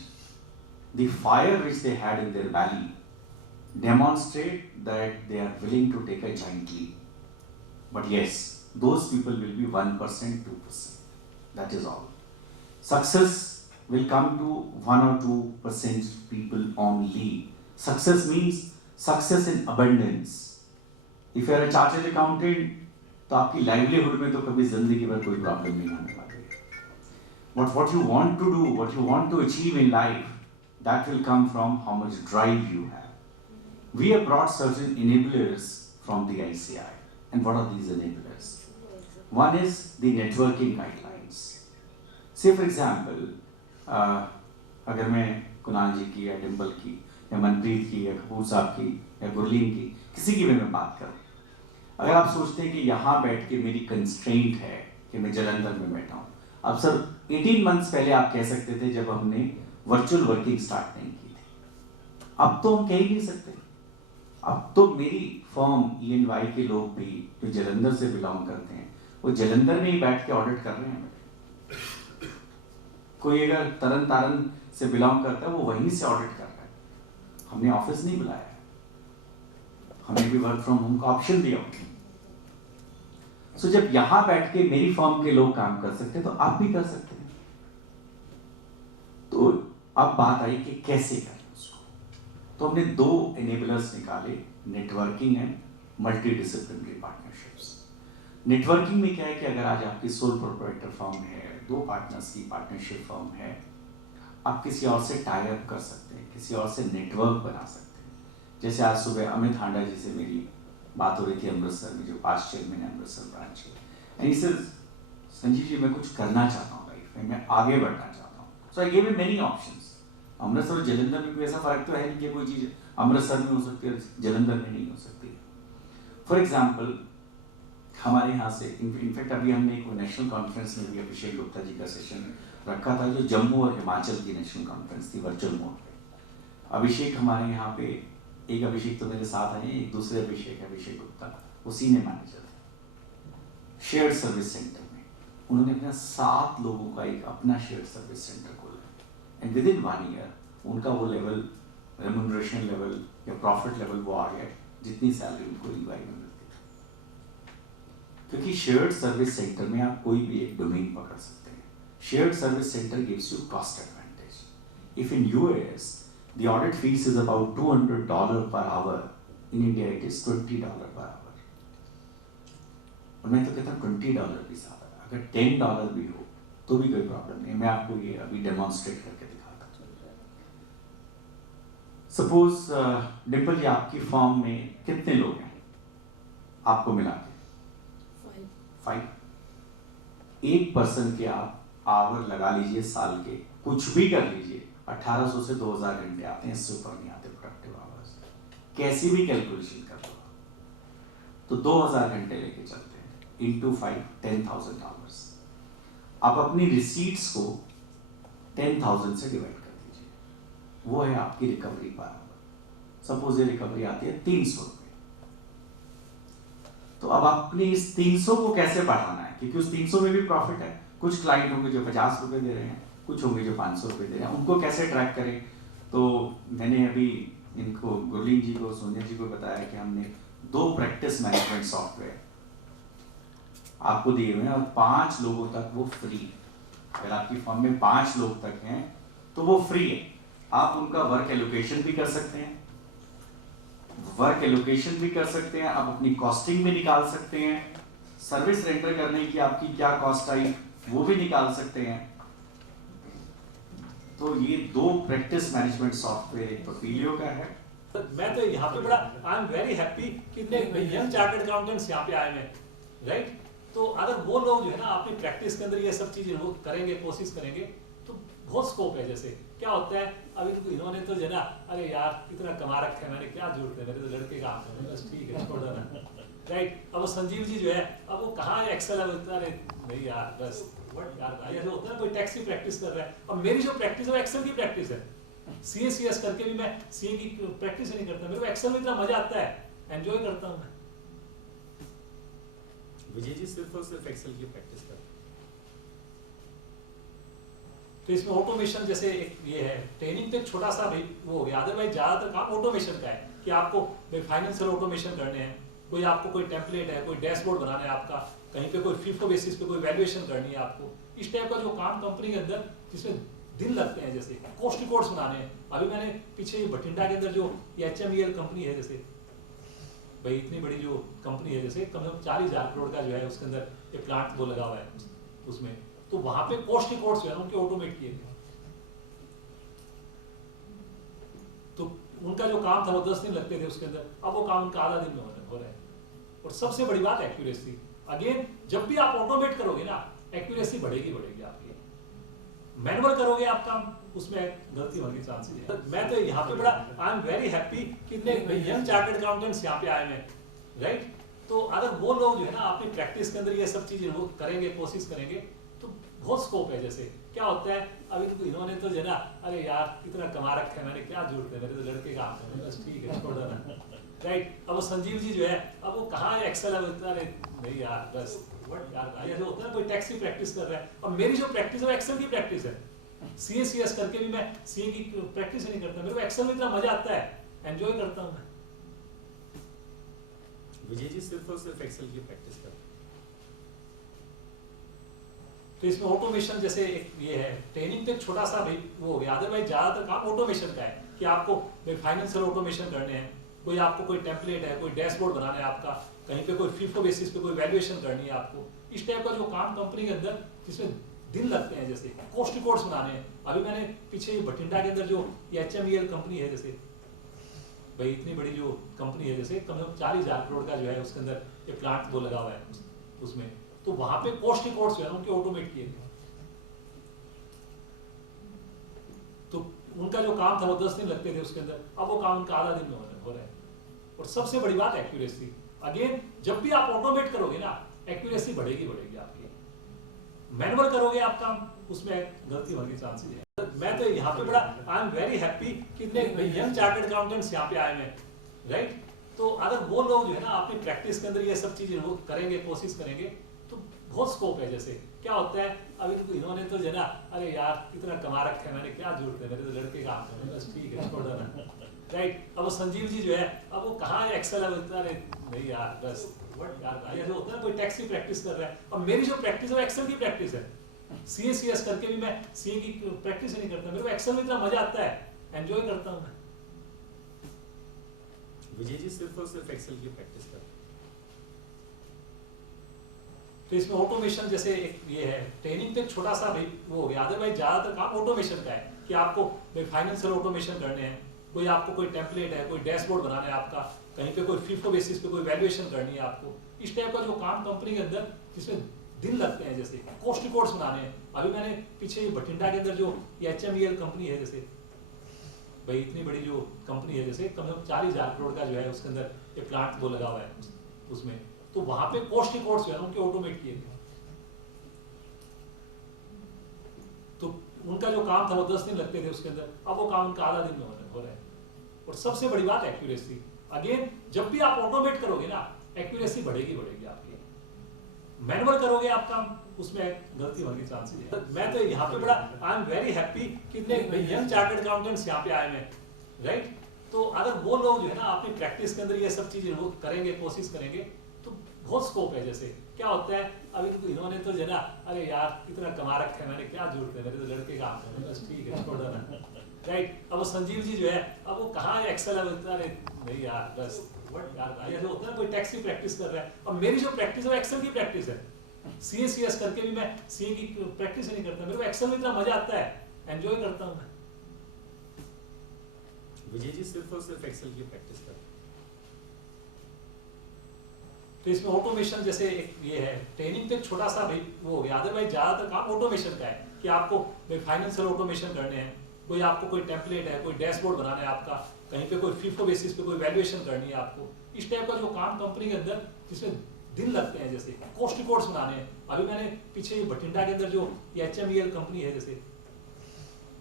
the fire which they had in their valley demonstrate that they are willing to take a giant leap. But yes, those people will be 1%, 2%. That is all. Success will come to 1 or 2% people only. Success means success in abundance. If you are a chartered accountant, तो आपकी livelihood में तो कभी जिंदगी भर कोई problem नहीं आने वाली है. But what you want to do, what you want to achieve in life, that will come from how much drive you have. We have brought certain enablers from the ICI. And what are these enablers? One is the networking guidelines. Say for example, अगर मैं कुणाल जी की या डिम्पल की या मनप्रीत की या कपूर साहब की या गुरलीन की किसी की भी मैं बात करूं, अगर आप सोचते हैं कि यहाँ बैठ के मेरी कंस्ट्रेंट है कि मैं जलंधर में बैठा हूँ, अब सर 18 मंथ्स पहले आप कह सकते थे जब हमने वर्चुअल वर्किंग स्टार्ट नहीं की थी। अब तो हम कह ही नहीं सकते। अब तो मेरी फर्म EY के लोग भी जो जलंधर से बिलोंग करते हैं वो जलंधर में ही बैठ के ऑडिट कर रहे हैं। कोई अगर तरन तारन से बिलोंग करता है वो वहीं से ऑडिट कर रहा है, हमने ऑफिस नहीं बुलाया, हमने भी वर्क फ्रॉम होम का ऑप्शन दिया। सो जब यहां बैठ के मेरी फर्म के लोग काम कर सकते हैं तो आप भी कर सकते हैं। तो अब बात आई कि कैसे करें उसको, तो हमने 2 एनेबलर्स निकाले, networking and multi disciplinary partnerships. Networking में क्या है कि अगर आज आपकी सोल प्रोप्राइटर फर्म है, 2 पार्टनर्स की पार्टनरशिप फर्म है, आप किसी और से टाई अप कर सकते हैं, किसी और से नेटवर्क बना सकते हैं। जैसे आज सुबह अमित हांडा जी से मेरी बात हो रही थी अमृतसर में, जो पास्ट चेयरमैन है अमृतसर ब्रांच के, एंड सर संजीव जी मैं कुछ करना चाहता हूँ लाइफ में, मैं आगे बढ़ना चाहता हूँ। So I give him many options. Amritsar और जलंधर में कोई ऐसा फर्क तो है नहीं कि कोई चीज़ अमृतसर में हो सकती है जलंधर में नहीं हो सकती। फॉर एग्जाम्पल हमारे यहाँ से इनफैक्ट अभी हमने एक नेशनल कॉन्फ्रेंस में भी अभिषेक गुप्ता जी का सेशन रखा था, जो जम्मू और हिमाचल की नेशनल कॉन्फ्रेंस थी वर्चुअल मोड पे। अभिषेक हमारे यहाँ पे, एक अभिषेक तो मेरे साथ आए, एक दूसरे अभिषेक गुप्ता, वो सीनियर मैनेजर थे शेयर सर्विस सेंटर में। उन्होंने अपना 7 लोगों का एक अपना शेयर सर्विस सेंटर खोला एंड विद इन 1 ईयर उनका वो लेवल, रेम्यूनरेशन लेवल या प्रॉफिट लेवल वो आ गया जितनी सैलरी उनको ईवाई में मिलती थी। क्योंकि शेयर्ड सर्विस सेंटर में आप कोई भी एक डोमेन पकड़ सकते हैं। Shared service centre gives you cost advantage. If in US the audit fees is about $200 per hour, in India it is $20 per hour। और मैं तो कहता हूँ $20 भी ज्यादा है, अगर $10 भी हो तो भी कोई प्रॉब्लम नहीं। मैं आपको ये अभी डेमोन्स्ट्रेट करके दिखाता हूँ। सपोज डिम्पल जी, आपकी फर्म में कितने लोग हैं आपको मिला के? 5। एक पर्सन के आप आवर लगा लीजिए साल के, कुछ भी कर लीजिए, 1800 से 2000 घंटे आते हैं, इससे ऊपर नहीं आते प्रोडक्टिव आवर्स। कैसी भी कैलकुलेशन कर लो तो 2000 घंटे लेके चलते हैं, इंटू 5, 10,000 आवर्स। आप अपनी रिसीट्स को 10,000 से डिवाइड कर दीजिए, वो है आपकी रिकवरी पर आवर। सपोज ये रिकवरी आती है 300 रुपये। तो अब अपने इस 300 को कैसे बढ़ाना है, क्योंकि उस 300 में भी प्रॉफिट है। कुछ क्लाइंट होंगे जो 50 रुपये दे रहे हैं, कुछ होंगे जो 500 रुपये दे रहे हैं, उनको कैसे ट्रैक करें। तो मैंने अभी इनको, गुरलीन जी को, सोनिया जी को बताया कि हमने 2 प्रैक्टिस मैनेजमेंट सॉफ्टवेयर आपको दिए हुए हैं और 5 लोगों तक वो फ्री। अगर आपकी फर्म में 5 लोग तक हैं तो वो फ्री है। आप उनका वर्क एलोकेशन भी कर सकते हैं, आप अपनी कॉस्टिंग भी निकाल सकते हैं, सर्विस रेंडर करने की आपकी क्या कॉस्ट आई वो भी निकाल सकते हैं। तो ये 2 प्रैक्टिस मैनेजमेंट सॉफ्टवेयर, एक Papilio का है। मैं तो यहाँ पे बड़ा आई एम वेरी हैप्पी कि इतने यंग चार्टर्ड अकाउंटेंट्स यहाँ पे आए हैं, राइट। तो अगर वो लोग जो है ना अपनी प्रैक्टिस के अंदर ये सब चीजें वो करेंगे, कोशिश करेंगे, तो बहुत स्कोप है। जैसे क्या होता है, अभी तो इन्होंने तो जो है ना, अरे यार कितना कमा रखा है, मैंने क्या जरूरत है, मेरे तो लड़के का हाथ है, बस ठीक है छोड़ देना, राइट। अब वो संजीव जी जो है, अब वो कहाँ है एक्सेल है, अरे नहीं यार बस यार भाई, ऐसा होता है ना कोई टैक्स की प्रैक्टिस कर रहा है, और मेरी जो प्रैक्टिस है वो एक्सेल की प्रैक्टिस है। CACS करके भी मैं CA की प्रैक्टिस नहीं करता, मेरे को एक्सेल में इतना मजा आता है, एंजॉय करता हूँ मैं। विजय जी सिर्फ और सिर्फ एक्सेल की प्रैक्टिस करते हैं। तो इसमें ऑटोमेशन जैसे एक ये है, ट्रेनिंग तो एक छोटा सा भाई वो हो गया, अदरवाइज ज्यादातर काम ऑटोमेशन का है कि आपको फाइनेंशियल ऑटोमेशन करने हैं, कोई आपको कोई टेम्पलेट है, कोई डैशबोर्ड बनाना है आपका, कहीं पे कोई फीफो बेसिस पे कोई वैल्यूएशन करनी है आपको, इस टाइप का जो काम कंपनी के अंदर जिसमें दिन लगते हैं, जैसे कॉस्ट रिकॉर्ड्स बनाने हैं। अभी मैंने पीछे बठिंडा के अंदर जो HMEL कंपनी है, जैसे भाई इतनी बड़ी जो कंपनी है, जैसे कम से कम 40,000 करोड़ का जो है उसके अंदर एक प्लांट वो लगा हुआ है उसमें, तो वहां पे कॉस्ट रिकॉर्ड्स जो है उनके ऑटोमेट किए गए। तो उनका जो काम था वो 10 दिन लगते थे उसके अंदर, अब वो काम उनका आधा दिन में हो रहा है। और सबसे बड़ी बात एक्यूरेसी। अगेन जब भी आप ऑटोमेट करोगे ना, एक्यूरेसी बढ़ेगी आपकी। मैनुअल करोगे आप काम, उसमें गलती होने के चांसेस है। मैं तो यहाँ पे बड़ा आई एम वेरी हैप्पी कि इतने यंग चार्टर्ड अकाउंटेंट्स यहाँ पे आए हैं, राइट। तो अगर वो लोग जो है ना अपनी प्रैक्टिस के अंदर ये सब चीजें वो करेंगे, कोशिश करेंगे, तो बहुत स्कोप है। जैसे क्या होता है, अभी तो इन्होंने तो जो है ना, अरे यार कितना कमा रखा है, मैंने क्या जरूरत है, मेरे तो लड़के का हाथ है, बस ठीक है छोड़ देना, राइट। अब वो संजीव जी जो है, अब वो कहाँ है एक्सेल है, अरे नहीं यार बस यार भाई, ऐसा होता है ना कोई टैक्स की प्रैक्टिस कर रहा है, और मेरी जो प्रैक्टिस है वो एक्सेल की प्रैक्टिस है। CACS करके भी मैं CA की प्रैक्टिस नहीं करता, मेरे को एक्सेल में इतना मजा आता है, एंजॉय करता हूँ मैं। विजय जी सिर्फ और सिर्फ एक्सेल की प्रैक्टिस करते हैं। तो इसमें ऑटोमेशन जैसे एक ये है, ट्रेनिंग तो एक छोटा सा भाई वो हो गया, अदरवाइज ज्यादातर काम ऑटोमेशन का है कि आपको फाइनेंशियल ऑटोमेशन करने हैं, कोई आपको कोई टेम्पलेट है, कोई डैशबोर्ड बनाना है आपका, कहीं पे कोई फीफो बेसिस पे कोई वैल्यूएशन करनी है आपको, इस टाइप का जो काम कंपनी के अंदर जिसमें दिन लगते हैं, जैसे कॉस्ट रिकॉर्ड्स बनाने हैं। अभी मैंने पीछे बठिंडा के अंदर जो HMEL कंपनी है, जैसे भाई इतनी बड़ी जो कंपनी है, जैसे कम से कम 40,000 करोड़ का जो है उसके अंदर एक प्लांट वो लगा हुआ है उसमें, तो वहां पे कॉस्ट रिकॉर्ड्स जो है उनके ऑटोमेट किए गए। तो उनका जो काम था वो 10 दिन लगते थे उसके अंदर, अब वो काम उनका आधा दिन में हो रहा है। और सबसे बड़ी बात एक्यूरेसी। अगेन जब भी आप ऑटोमेट करोगे ना, एक्यूरेसी बढ़ेगी आपकी। मैनुअल करोगे आप काम, उसमें गलती होने के चांसेस है। मैं तो यहाँ पे बड़ा आई एम वेरी हैप्पी कि इतने यंग चार्टर्ड अकाउंटेंट्स यहाँ पे आए हैं, राइट। तो अगर वो लोग जो है ना अपनी प्रैक्टिस के अंदर ये सब चीजें वो करेंगे, कोशिश करेंगे, तो बहुत स्कोप है। जैसे क्या होता है, अभी तो इन्होंने तो जो है ना, अरे यार इतना कमा रखा है मैंने, क्या जरूरत है, मेरे तो लड़के काम कर रहे हैं, बस ठीक है छोड़ देना, राइट। अब वो संजीव जी जो है, अब वो कहाँ है एक्सेल है, बोलता है अरे नहीं यार बस यार, ऐसा होता है कोई टैक्स की प्रैक्टिस कर रहा है, और मेरी जो प्रैक्टिस है वो एक्सेल की प्रैक्टिस है। CA करके भी मैं CA की प्रैक्टिस ही नहीं करता, मेरे को एक्सेल में इतना मजा आता है, एंजॉय करता हूँ मैं। विजय जी सिर्फ और सिर्फ एक्सेल की प्रैक्टिस करते हैं। तो इसमें ऑटोमेशन जैसे एक ये है, ट्रेनिंग तो एक छोटा सा भाई वो हो गया, अदरवाइज ज्यादातर काम ऑटोमेशन का है कि आपको भाई फाइनेंशियल ऑटोमेशन करने हैं, कोई आपको कोई टेम्पलेट है, कोई डैशबोर्ड बनाना है आपका, कहीं पे कोई FIFO बेसिस पे कोई वैल्यूएशन करनी है आपको, इस टाइप का जो काम कंपनी के अंदर जिसमें दिन लगते हैं, जैसे कॉस्ट रिकॉर्ड्स बनाने हैं। अभी मैंने पीछे बठिंडा के अंदर जो HMEL कंपनी है, जैसे भाई इतनी बड़ी जो कंपनी है, जैसे कम से कम 40,000 करोड़ का जो है उसके अंदर ये प्लांट वो लगा हुआ है उसमें, तो वहां पे कॉस्ट रिकॉर्ड्स जो है उनके ऑटोमेट किए गए, तो उनका जो काम था वो 10 दिन लगते थे उसके अंदर, अब वो काम उनका आधा दिन में हो रहा है। और सबसे बड़ी बात एक्यूरेसी, अगेन जब भी आप ऑटोमेट करोगे ना, एक्यूरेसी बढ़ेगी आपकी। मैनुअल करोगे आप काम, उसमें गलती होने के चांसेस है। मैं तो यहाँ पे बड़ा आई एम वेरी हैप्पी कितने यंग चार्टर्ड अकाउंटेंट्स यहाँ पे आए हैं, राइट। तो अगर वो लोग जो है ना अपनी प्रैक्टिस के अंदर ये सब चीजें वो करेंगे, कोशिश करेंगे, तो बहुत स्कोप है। जैसे क्या होता है, अभी तो इन्होंने तो जो है ना, अरे यार इतना कमा रखा है मैंने, क्या जरूरत है, मेरे तो लड़के काम कर रहे हैं, बस ठीक है छोड़ देना, राइट। अब वो संजीव जी जो है, अब वो कहाँ है एक्सेल है, बोलता है अरे नहीं यार बस यार, ऐसा होता है कोई टैक्स की प्रैक्टिस कर रहा है, और मेरी जो प्रैक्टिस है वो एक्सेल की प्रैक्टिस है। CA करके भी मैं CA की प्रैक्टिस ही नहीं करता, मेरे को एक्सेल में इतना मजा आता है, एंजॉय करता हूँ मैं। विजय जी सिर्फ और सिर्फ एक्सेल की प्रैक्टिस करते हैं। तो इसमें ऑटोमेशन जैसे एक ये है, ट्रेनिंग तो एक छोटा सा भाई वो हो गया, अदरवाइज ज्यादातर काम ऑटोमेशन का है कि आपको भाई फाइनेंशियल ऑटोमेशन करने हैं, कोई आपको कोई टेम्पलेट है, कोई डैशबोर्ड बनाना है आपका, कहीं पे कोई FIFO बेसिस पे कोई वैल्यूएशन करनी है आपको, इस टाइप का जो काम कंपनी के अंदर जिसमें दिन लगते हैं, जैसे कॉस्ट रिकॉर्ड्स बनाने हैं। अभी मैंने पीछे बठिंडा के अंदर जो HMEL कंपनी है, जैसे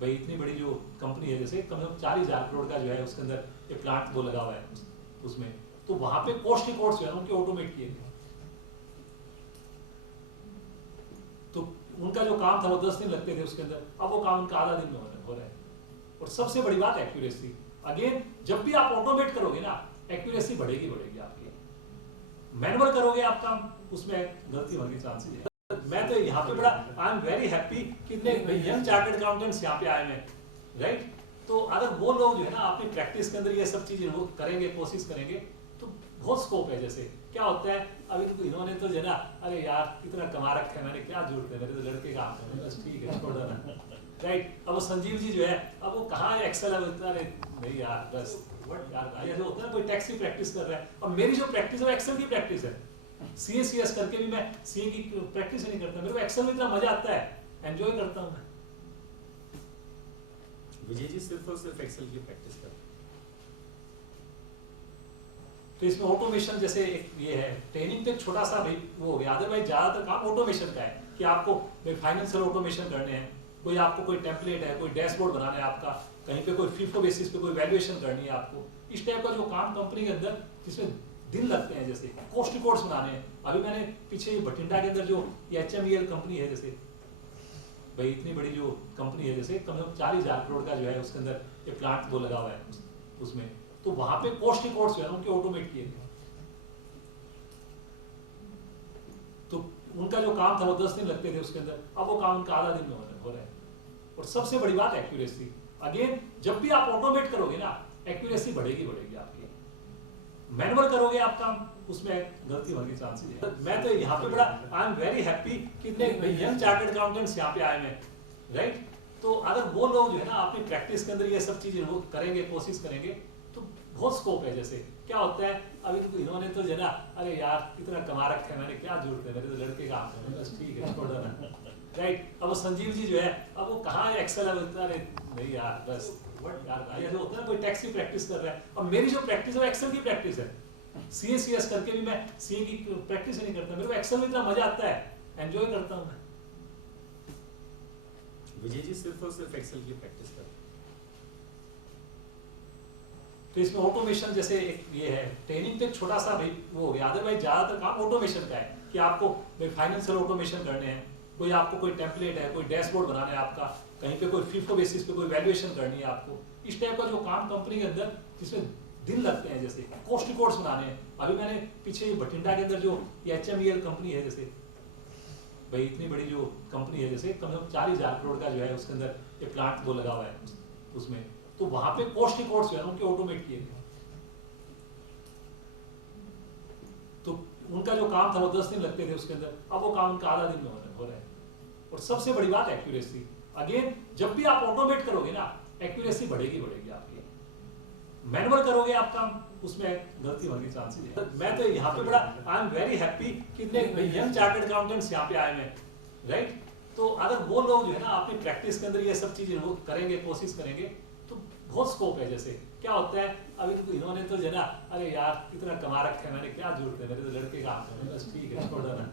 भाई इतनी बड़ी जो कंपनी है, जैसे कम से कम 40,000 करोड़ का जो है उसके अंदर ये प्लांट वो लगा हुआ है उसमें, तो वहां पे कॉस्ट रिकॉर्ड्स जो है उनके ऑटोमेट किए गए, तो उनका जो काम था वो 10 दिन लगते थे उसके अंदर, अब वो काम उनका आधा दिन में हो रहा है। और सबसे बड़ी बात एक्यूरेसी, अगेन जब भी आप ऑटोमेट करोगे ना, एक्यूरेसी बढ़ेगी आपकी। मैनुअल करोगे आप काम, उसमें गलती होने के चांसेस है। मैं तो यहाँ पे बड़ा आई एम वेरी हैप्पी कितने यंग चार्टर्ड अकाउंटेंट्स यहाँ पे आए हैं, राइट। तो अगर वो लोग जो है ना अपनी प्रैक्टिस के अंदर ये सब चीजें वो करेंगे, कोशिश करेंगे, तो बहुत स्कोप है। जैसे क्या होता है, अभी तो इन्होंने तो जो है ना, अरे यार इतना कमा रखा है मैंने, क्या जरूरत है, मेरे तो लड़के काम कर रहे हैं, बस ठीक है छोड़ देना, राइट। अब वो संजीव जी जो है, अब वो कहाँ है एक्सेल है, बोलता है अरे नहीं यार बस यार, ऐसा होता है कोई टैक्स की प्रैक्टिस कर रहा है, और मेरी जो प्रैक्टिस है वो एक्सेल की प्रैक्टिस है। CA करके भी मैं CA की प्रैक्टिस ही नहीं करता, मेरे को एक्सेल में इतना मजा आता है, एंजॉय करता हूँ मैं। विजय जी सिर्फ और सिर्फ एक्सेल की प्रैक्टिस करते हैं। तो इसमें ऑटोमेशन जैसे एक ये है, ट्रेनिंग तो एक छोटा सा भाई वो हो गया, अदरवाइज ज्यादातर काम ऑटोमेशन का है कि आपको भाई फाइनेंशियल ऑटोमेशन करने हैं, कोई आपको कोई टेम्पलेट है, कोई डैशबोर्ड बनाना है आपका, कहीं पे कोई FIFO बेसिस पे कोई वैल्यूएशन करनी है आपको, इस टाइप का जो काम कंपनी के अंदर जिसमें दिन लगते हैं, जैसे कॉस्ट रिकॉर्ड्स बनाने हैं। अभी मैंने पीछे बठिंडा के अंदर जो HMEL कंपनी है, जैसे भाई इतनी बड़ी जो कंपनी है, जैसे कम से कम 40,000 करोड़ का जो है उसके अंदर ये प्लांट वो लगा हुआ है उसमें, तो वहां पे कॉस्ट रिकॉर्ड्स जो है उनके ऑटोमेट किए गए, तो उनका जो काम था वो 10 दिन लगते थे उसके अंदर, अब वो काम उनका आधा दिन में हो रहा है। और सबसे बड़ी बात एक्यूरेसी, अगेन जब भी आप ऑटोमेट करोगे ना, एक्यूरेसी बढ़ेगी आपकी। मैनुअल करोगे आप काम, उसमें गलती होने के चांसेस है। मैं तो यहाँ पे बड़ा आई एम वेरी हैप्पी कितने यंग चार्टर्ड अकाउंटेंट्स यहाँ पे आए हैं, राइट। तो अगर वो लोग जो है ना अपनी प्रैक्टिस के अंदर ये सब चीजें वो करेंगे, कोशिश करेंगे, तो बहुत स्कोप है। जैसे क्या होता है, अभी तो इन्होंने तो जो है ना, अरे यार इतना कमा रखा है मैंने, क्या जरूरत है, मेरे तो लड़के काम कर रहे हैं, बस ठीक है छोड़ देना, राइट। अब वो संजीव जी जो है, अब वो कहाँ है एक्सेल है, बोलता है अरे नहीं यार बस यार, ऐसा होता है कोई टैक्स की प्रैक्टिस कर रहा है, और मेरी जो प्रैक्टिस है वो एक्सेल की प्रैक्टिस है। CA करके भी मैं CA की प्रैक्टिस ही नहीं करता, मेरे को एक्सेल में इतना मजा आता है, एंजॉय करता हूँ मैं। विजय जी सिर्फ और सिर्फ एक्सेल की प्रैक्टिस करते हैं। तो इसमें ऑटोमेशन जैसे एक ये है, ट्रेनिंग तो एक छोटा सा भाई वो हो गया, अदरवाइज ज़्यादातर काम ऑटोमेशन का है कि आपको भाई फाइनेंशियल ऑटोमेशन करने हैं, कोई आपको कोई टेम्पलेट है, कोई डैशबोर्ड बनाना है आपका, कहीं पे कोई फीफो बेसिस पे कोई वैल्यूएशन करनी है आपको, इस टाइप का जो काम कंपनी के अंदर जिसमें दिन लगते हैं, जैसे कॉस्ट रिकॉर्ड्स बनाने हैं। अभी मैंने पीछे बठिंडा के अंदर जो HMEL कंपनी है, जैसे भाई इतनी बड़ी जो कंपनी है, जैसे कम से कम 40,000 करोड़ का जो है उसके अंदर ये प्लांट वो लगा हुआ है उसमें, तो वहां पे कॉस्ट रिकॉर्ड्स जो है उनके ऑटोमेट किए गए, तो उनका जो काम था वो 10 दिन लगते थे उसके अंदर, अब वो काम उनका आधा दिन में हो रहा है। और सबसे बड़ी बात एक्यूरेसी, अगेन जब भी आप ऑटोमेट करोगे ना, एक्यूरेसी बढ़ेगी आपकी। मैनुअल करोगे आप काम, उसमें गलती होने के चांसेस है। मैं तो यहाँ पे बड़ा आई एम वेरी हैप्पी कि इतने यंग चार्टर्ड अकाउंटेंट्स यहाँ पे आए हैं, राइट। तो अगर वो लोग जो है ना अपनी प्रैक्टिस के अंदर ये सब चीजें वो करेंगे, कोशिश करेंगे, तो बहुत स्कोप है। जैसे क्या होता है, अभी तो इन्होंने तो जो है ना, अरे यार इतना कमा रखा है मैंने, क्या जरूरत है, मेरे तो लड़के काम कर, बस ठीक है छोड़ देना,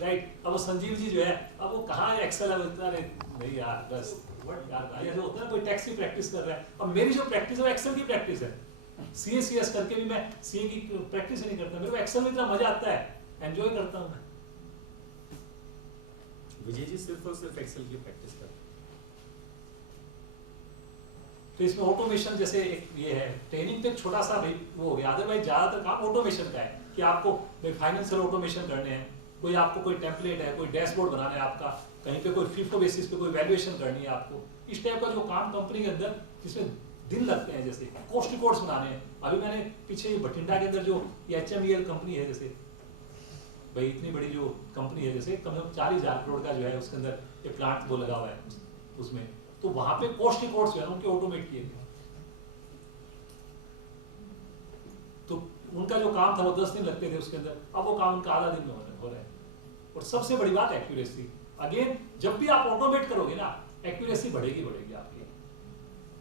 राइट। अब वो संजीव जी जो है, अब वो कहाँ है एक्सेल है, अरे नहीं यार बस यार, ऐसा होता है कोई टैक्स की प्रैक्टिस कर रहा है। अब मेरी जो प्रैक्टिस है वो एक्सेल की प्रैक्टिस है, CS करके भी मैं CA की प्रैक्टिस ही नहीं करता, मेरे को एक्सेल में इतना मजा आता है, एंजॉय करता हूँ मैं। विजय जी सिर्फ और सिर्फ एक्सेल की प्रैक्टिस करते हैं। तो इसमें ऑटोमेशन जैसे एक ये है, ट्रेनिंग तो एक छोटा सा भाई वो हो गया, अदरवाइज ज्यादातर काम ऑटोमेशन का है कि आपको भाई फाइनेंशियल ऑटोमेशन करने हैं, कोई आपको कोई टेम्पलेट है, कोई डैशबोर्ड बनाना है आपका, कहीं पे कोई फीफो बेसिस पे कोई वैल्यूएशन करनी है आपको, इस टाइप का जो काम कंपनी के अंदर जिसमें दिन लगते हैं, जैसे कॉस्ट रिकॉर्ड्स बनाने हैं। अभी मैंने पीछे बठिंडा के अंदर जो HMEL कंपनी है, जैसे भाई इतनी बड़ी जो कंपनी है, जैसे कम से कम 40,000 करोड़ का जो है उसके अंदर ये प्लांट वो लगा हुआ है उसमें, तो वहां पे कॉस्ट रिकॉर्ड्स जो है उनके ऑटोमेट किए गए, तो उनका जो काम था वो 10 दिन लगते थे उसके अंदर, अब वो काम उनका आधा दिन में हो रहा है। और सबसे बड़ी बात एक्यूरेसी, अगेन जब भी आप ऑटोमेट करोगे ना, एक्यूरेसी बढ़ेगी आपकी।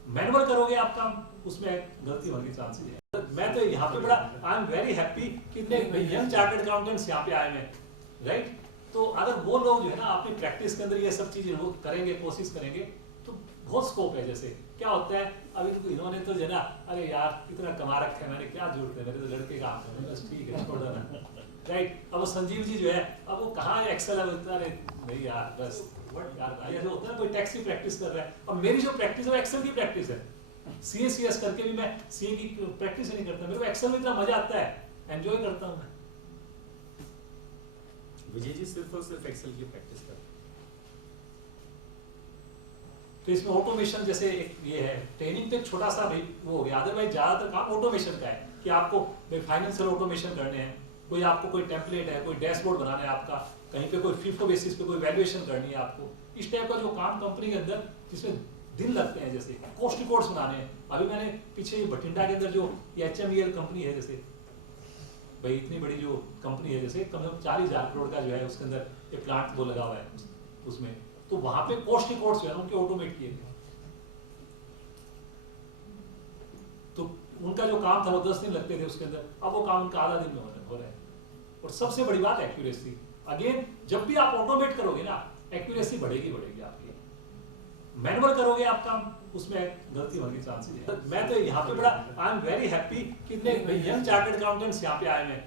मैनुअल करोगे आप काम, उसमें गलती होने के चांसेस है। मैं तो यहाँ पे बड़ा आई एम वेरी हैप्पी कि इतने यंग चार्टर्ड अकाउंटेंट्स यहाँ पे आए हैं, राइट। तो अगर वो लोग जो है ना अपनी प्रैक्टिस के अंदर ये सब चीजें वो करेंगे, कोशिश करेंगे, तो बहुत स्कोप है। जैसे क्या होता है, अभी तो इन्होंने तो जो है ना, अरे यार इतना कमा रखा है मैंने, क्या जरूरत है, मेरे तो लड़के काम कर, बस ठीक है छोड़ देना, राइट। अब वो संजीव जी जो है, अब वो कहाँ है एक्सेल है, अरे नहीं यार बस यार, ऐसा होता है कोई टैक्स की प्रैक्टिस कर रहा है। अब मेरी जो प्रैक्टिस है वो एक्सेल की प्रैक्टिस है, CS करके भी मैं CA की प्रैक्टिस ही नहीं करता, मेरे को एक्सेल में इतना मजा आता है, एंजॉय करता हूँ मैं। विजय जी सिर्फ और सिर्फ एक्सेल की प्रैक्टिस करते हैं। तो इसमें ऑटोमेशन जैसे एक ये है, ट्रेनिंग तो एक छोटा सा भाई वो हो गया, अदरवाइज ज्यादातर काम ऑटोमेशन का है कि आपको भाई फाइनेंशियल ऑटोमेशन करने हैं, कोई आपको कोई टेम्पलेट है, कोई डैशबोर्ड बनाना है आपका, कहीं पे कोई फीफो बेसिस पे कोई वैल्यूएशन करनी है आपको, इस टाइप का जो काम कंपनी के अंदर जिसमें दिन लगते हैं, जैसे कॉस्ट रिकॉर्ड्स बनाने हैं। अभी मैंने पीछे बठिंडा के अंदर जो HMEL कंपनी है, जैसे भाई इतनी बड़ी जो कंपनी है, जैसे कम से कम 40,000 करोड़ का जो है उसके अंदर ये प्लांट वो लगा हुआ है उसमें, तो वहां पे कॉस्ट रिकॉर्ड्स जो है उनके ऑटोमेट किए गए, तो उनका जो काम था वो 10 दिन लगते थे उसके अंदर, अब वो काम उनका आधा दिन में हो रहा है। और सबसे बड़ी बात एक्यूरेसी, अगेन जब भी आप ऑटोमेट करोगे ना, एक्यूरेसी बढ़ेगी आपकी। मैनुअल करोगे आप काम, उसमें गलती होने के चांसेस है। मैं तो यहाँ पे बड़ा आई एम वेरी हैप्पी कि इतने यंग चार्टर्ड अकाउंटेंट्स यहाँ पे आए हैं,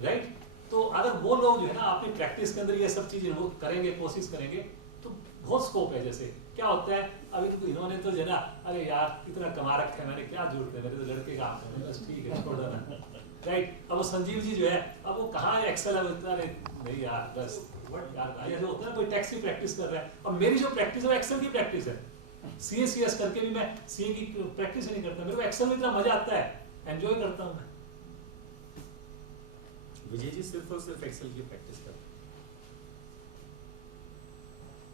राइट। तो अगर वो लोग जो है ना अपनी प्रैक्टिस के अंदर ये सब चीजें वो करेंगे, कोशिश करेंगे, तो बहुत स्कोप है। जैसे क्या होता है, अभी तो इन्होंने तो जो है ना, अरे यार इतना कमा रखा है मैंने, क्या जरूरत है, मेरे तो लड़के काम कर, बस ठीक है छोड़ देना, राइट। अब वो संजीव जी जो है, अब वो कहाँ है एक्सेल है, अरे नहीं यार बस यार, ऐसा होता है कोई टैक्स की प्रैक्टिस कर रहा है। अब मेरी जो प्रैक्टिस है वो एक्सेल की प्रैक्टिस है, CS करके भी मैं CA की प्रैक्टिस ही नहीं करता, मेरे को एक्सेल में इतना मजा आता है, एंजॉय करता हूँ मैं। विजय जी सिर्फ और सिर्फ एक्सेल की प्रैक्टिस करते हैं।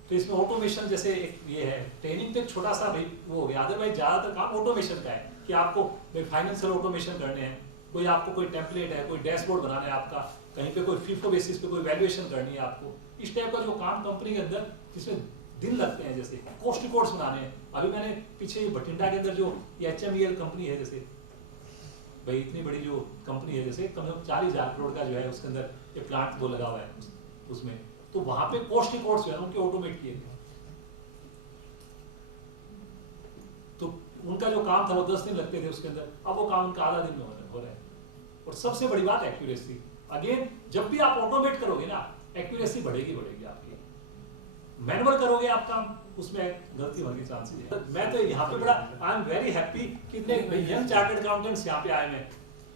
तो इसमें ऑटोमेशन जैसे एक ये है, ट्रेनिंग तो एक छोटा सा भाई वो हो गया, अदरवाइज ज्यादातर काम ऑटोमेशन का है कि आपको भाई फाइनेंशियल ऑटोमेशन करने हैं, कोई आपको कोई टेम्पलेट है, कोई डैशबोर्ड बनाना है आपका, कहीं पे कोई फीफो बेसिस पे कोई वैल्यूएशन करनी है आपको, इस टाइप का जो काम कंपनी के अंदर जिसमें दिन लगते हैं, जैसे कॉस्ट रिकॉर्ड्स बनाने हैं। अभी मैंने पीछे बठिंडा के अंदर जो HMEL कंपनी है, जैसे भाई इतनी बड़ी जो कंपनी है, जैसे कम से कम 40,000 करोड़ का जो है उसके अंदर ये प्लांट वो लगा हुआ है उसमें, तो वहां पे कॉस्ट रिकॉर्ड्स जो है उनके ऑटोमेट किए गए, तो उनका जो काम था वो 10 दिन लगते थे उसके अंदर, अब वो काम उनका आधा दिन में हो रहा है। और सबसे बड़ी बात एक्यूरेसी। अगेन जब भी आप ऑटोमेट करोगे ना, एक्यूरेसी बढ़ेगी आपकी। मैनुअल करोगे आप काम, उसमें गलती होने के चांसेस है। मैं तो यहाँ पे बड़ा आई एम वेरी हैप्पी कि इतने यंग चार्टर्ड अकाउंटेंट्स यहाँ पे आए हैं,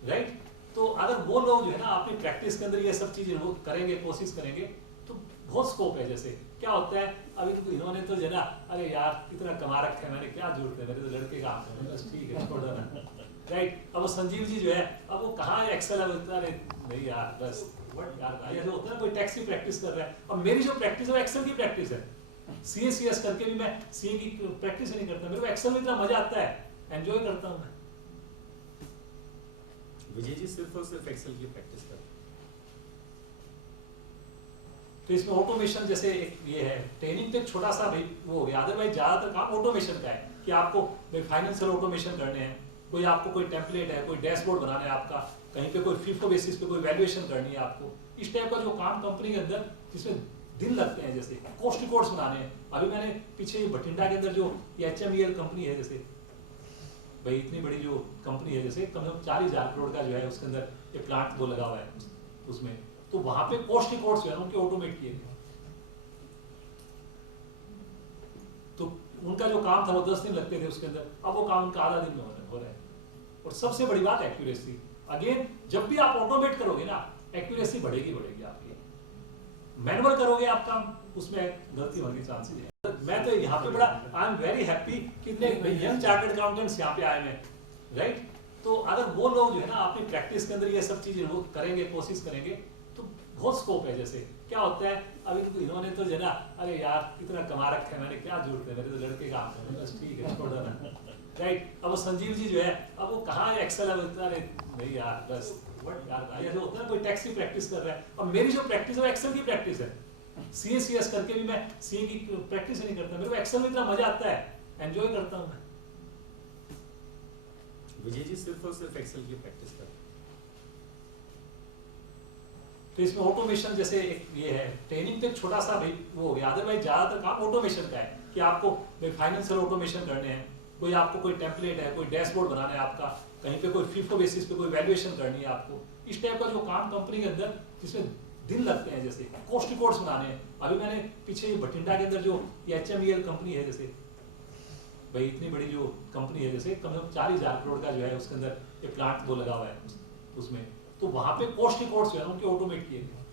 राइट। तो अगर वो लोग जो है ना अपनी प्रैक्टिस के अंदर ये सब चीजें वो करेंगे, कोशिश करेंगे, तो बहुत स्कोप है। जैसे क्या होता है अभी तो इन्होंने तो जो है ना, अरे यार इतना कमा रखा है मैंने, क्या जरूरत है, मेरे तो लड़के काम है, बस ठीक है छोड़ देना, राइट। अब वो संजीव जी जो है, अब वो कहाँ है एक्सेल है, अरे नहीं यार बस व्हाट यार, ऐसा होता है ना कोई टैक्स की प्रैक्टिस कर रहा है, और मेरी जो प्रैक्टिस है वो एक्सेल की प्रैक्टिस है। CACS करके भी मैं CA की प्रैक्टिस ही नहीं करता, मेरे को एक्सेल में इतना मजा आता है, एंजॉय करता हूँ मैं। विजय जी सिर्फ और सिर्फ एक्सेल की प्रैक्टिस करते हैं। तो इसमें ऑटोमेशन जैसे एक ये है, ट्रेनिंग तो एक छोटा सा भाई वो हो गया, अदरवाइज ज्यादातर काम ऑटोमेशन का है कि आपको भाई फाइनेंशियल ऑटोमेशन करने हैं, कोई आपको कोई टेम्पलेट है, कोई डैशबोर्ड बनाना है आपका, कहीं पे कोई FIFO बेसिस पे कोई वैल्यूएशन करनी है आपको, इस टाइप का जो काम कंपनी के अंदर जिसमें दिन लगते हैं, जैसे कॉस्ट रिकॉर्ड्स बनाने हैं। अभी मैंने पीछे बठिंडा के अंदर जो HMEL कंपनी है, जैसे भाई इतनी बड़ी जो कंपनी है, जैसे कम से कम 40,000 करोड़ का जो है उसके अंदर ये प्लांट वो लगा हुआ है उसमें, तो वहां पे कॉस्ट रिकॉर्ड्स जो है उनके ऑटोमेट किए गए। तो उनका जो काम था वो 10 दिन लगते थे उसके अंदर, अब वो काम उनका आधा दिन में हो रहा है। और सबसे बड़ी बात एक्यूरेसी। अगेन जब भी आप ऑटोमेट करोगे ना, एक्यूरेसी बढ़ेगी आपकी। मैनुअल करोगे आप काम, उसमें गलती होने के चांसेस है। मैं तो यहाँ पे बड़ा आई एम वेरी हैप्पी कि इतने यंग चार्टर्ड अकाउंटेंट्स यहाँ पे आए हैं, राइट। तो अगर वो लोग जो है ना अपनी प्रैक्टिस के अंदर ये सब चीजें वो करेंगे, कोशिश करेंगे, तो बहुत स्कोप है। जैसे क्या होता है अभी तो इन्होंने तो जो है ना, अरे यार इतना कमा रखा है मैंने, क्या जरूरत है, मेरे तो लड़के काम है, बस ठीक है छोड़ देना, राइट। अब वो संजीव जी जो है, अब वो कहाँ है एक्सेल है, अरे नहीं यार बस व्हाट यार, ऐसा होता है ना कोई टैक्स की प्रैक्टिस कर रहा है, और मेरी जो प्रैक्टिस है वो एक्सेल की प्रैक्टिस है। CACS करके भी मैं CA की प्रैक्टिस ही नहीं करता, मेरे को एक्सेल में इतना मजा आता है, एंजॉय करता हूँ मैं। विजय जी सिर्फ और सिर्फ एक्सेल की प्रैक्टिस करते हैं। तो इसमें ऑटोमेशन जैसे एक ये है, ट्रेनिंग तो एक छोटा सा भाई वो हो गया, अदरवाइज ज्यादातर काम ऑटोमेशन का है कि आपको भाई फाइनेंशियल ऑटोमेशन करने हैं, कोई आपको कोई टेम्पलेट है, कोई डैशबोर्ड बनाना है आपका, कहीं पे कोई FIFO बेसिस पे कोई वैल्यूएशन करनी है आपको, इस टाइप का जो काम कंपनी के अंदर जिसमें दिन लगते हैं, जैसे कॉस्ट रिकॉर्ड्स बनाने हैं। अभी मैंने पीछे बठिंडा के अंदर जो HMEL कंपनी है, जैसे भाई इतनी बड़ी जो कंपनी है, जैसे कम से कम 40,000 करोड़ का जो है उसके अंदर ये प्लांट वो लगा हुआ है उसमें, तो वहां पे कॉस्ट रिकॉर्ड्स जो है उनके ऑटोमेट किए गए।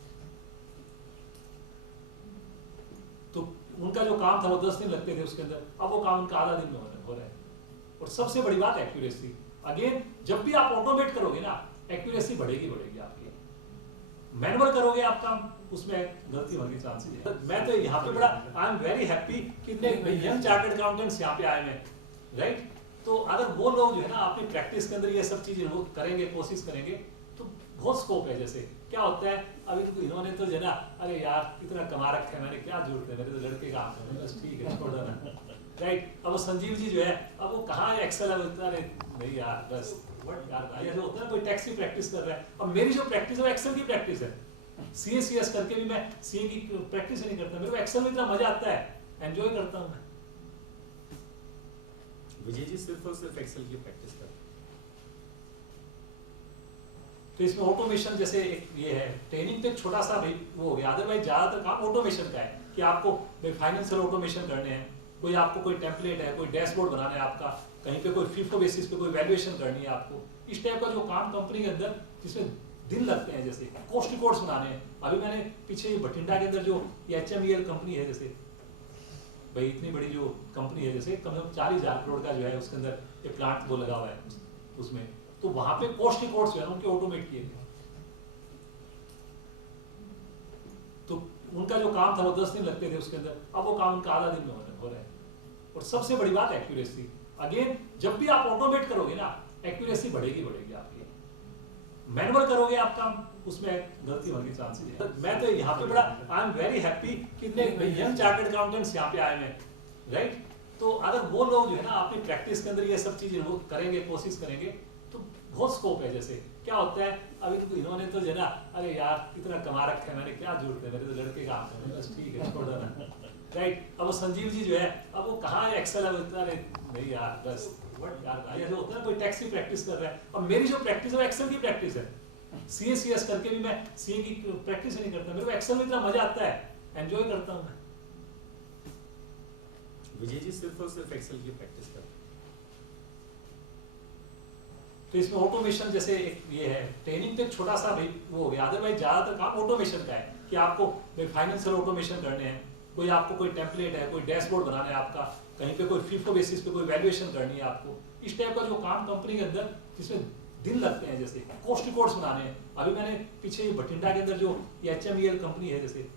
तो उनका जो काम था वो 10 दिन लगते थे उसके अंदर, अब वो काम उनका आधा दिन में हो रहा है। और सबसे बड़ी बात एक्यूरेसी। अगेन जब भी आप ऑटोमेट करोगे ना, एक्यूरेसी बढ़ेगी आपकी। मैनुअल करोगे आप काम, उसमें गलती होने के चांसेस है। मैं तो यहाँ पे बड़ा आई एम वेरी हैप्पी कि इतने यंग चार्टर्ड अकाउंटेंट्स यहाँ पे आए हैं, राइट। तो अगर वो लोग जो है ना अपनी प्रैक्टिस के अंदर ये सब चीजें वो करेंगे, कोशिश करेंगे, तो बहुत स्कोप है। जैसे क्या होता है अभी तो इन्होंने तो जो है ना, अरे यार इतना कमा रखा है मैंने, क्या जरूरत है, मेरे तो लड़के काम है, बस ठीक है छोड़ देना, राइट। अब वो संजीव जी जो है, अब वो कहाँ है एक्सेल है, अरे नहीं यार बस व्हाट यार, ऐसा होता है ना कोई टैक्स की प्रैक्टिस कर रहा है, और मेरी जो प्रैक्टिस है वो एक्सेल की प्रैक्टिस है। CACS करके भी मैं CA की प्रैक्टिस ही नहीं करता, मेरे को एक्सेल में इतना मजा आता है, एंजॉय करता हूँ मैं। विजय जी सिर्फ और सिर्फ एक्सेल की प्रैक्टिस करते हैं। तो इसमें ऑटोमेशन जैसे एक ये है, ट्रेनिंग तो एक छोटा सा भाई वो हो गया, अदरवाइज ज्यादातर काम ऑटोमेशन का है कि आपको भाई फाइनेंशियल ऑटोमेशन करने हैं, कोई आपको कोई टेम्पलेट है, कोई डैशबोर्ड बनाना है आपका, कहीं पे कोई FIFO बेसिस पे कोई वैल्यूएशन करनी है आपको, इस टाइप का जो काम कंपनी के अंदर जिसमें दिन लगते हैं, जैसे कॉस्ट रिकॉर्ड्स बनाने हैं। अभी मैंने पीछे बठिंडा के अंदर जो HMEL कंपनी है, जैसे भाई इतनी बड़ी जो कंपनी है, जैसे कम से कम 40,000 करोड़ का जो है उसके अंदर ये प्लांट वो लगा हुआ है उसमें, तो वहां पे कॉस्ट रिकॉर्ड्स जो है उनके ऑटोमेट किए गए। तो उनका जो काम था वो 10 दिन लगते थे उसके अंदर, अब वो काम उनका आधा दिन में हो रहा है। और सबसे बड़ी बात एक्यूरेसी। अगेन जब भी आप ऑटोमेट करोगे ना, एक्यूरेसी बढ़ेगी आपकी। मैनुअल करोगे आप काम, उसमें गलती होने के चांसेस है। मैं तो यहाँ पे बड़ा आई एम वेरी हैप्पी कि इतने यंग चार्टर्ड अकाउंटेंट्स यहाँ पे आए हैं, राइट। तो अगर वो लोग जो है ना अपनी प्रैक्टिस के अंदर ये सब चीजें वो करेंगे, कोशिश करेंगे, तो बहुत स्कोप है। जैसे क्या होता है अभी तो इन्होंने तो जो है ना, अरे यार इतना कमा रखा है मैंने, क्या जरूरत है, मेरे तो लड़के काम है, बस ठीक है छोड़ देना, राइट। अब वो संजीव जी जो है, अब वो कहाँ है एक्सेल है, अरे नहीं यार बस व्हाट यार, ऐसे होता है ना कोई टैक्स की प्रैक्टिस कर रहा है, और मेरी जो प्रैक्टिस है वो एक्सेल की प्रैक्टिस है। CA/CS करके भी मैं CA की प्रैक्टिस ही नहीं करता, मेरे को एक्सेल में इतना मजा आता है, एंजॉय करता हूँ मैं। विजय जी सिर्फ और सिर्फ एक्सेल की प्रैक्टिस करते हैं। तो इसमें ऑटोमेशन जैसे एक ये है, ट्रेनिंग तो एक छोटा सा भाई वो हो गया, अदरवाइज ज्यादातर काम ऑटोमेशन का है कि आपको फाइनेंशियल ऑटोमेशन करने हैं, कोई आपको कोई टेम्पलेट है, कोई डैशबोर्ड बनाना है आपका, कहीं पे कोई फीफो बेसिस पे कोई वैल्यूएशन करनी है आपको, इस टाइप का जो काम कंपनी के अंदर जिसमें दिन लगते हैं, जैसे कॉस्ट रिकॉर्ड्स बनाने हैं। अभी मैंने पीछे बठिंडा के अंदर जो HMEL कंपनी है, जैसे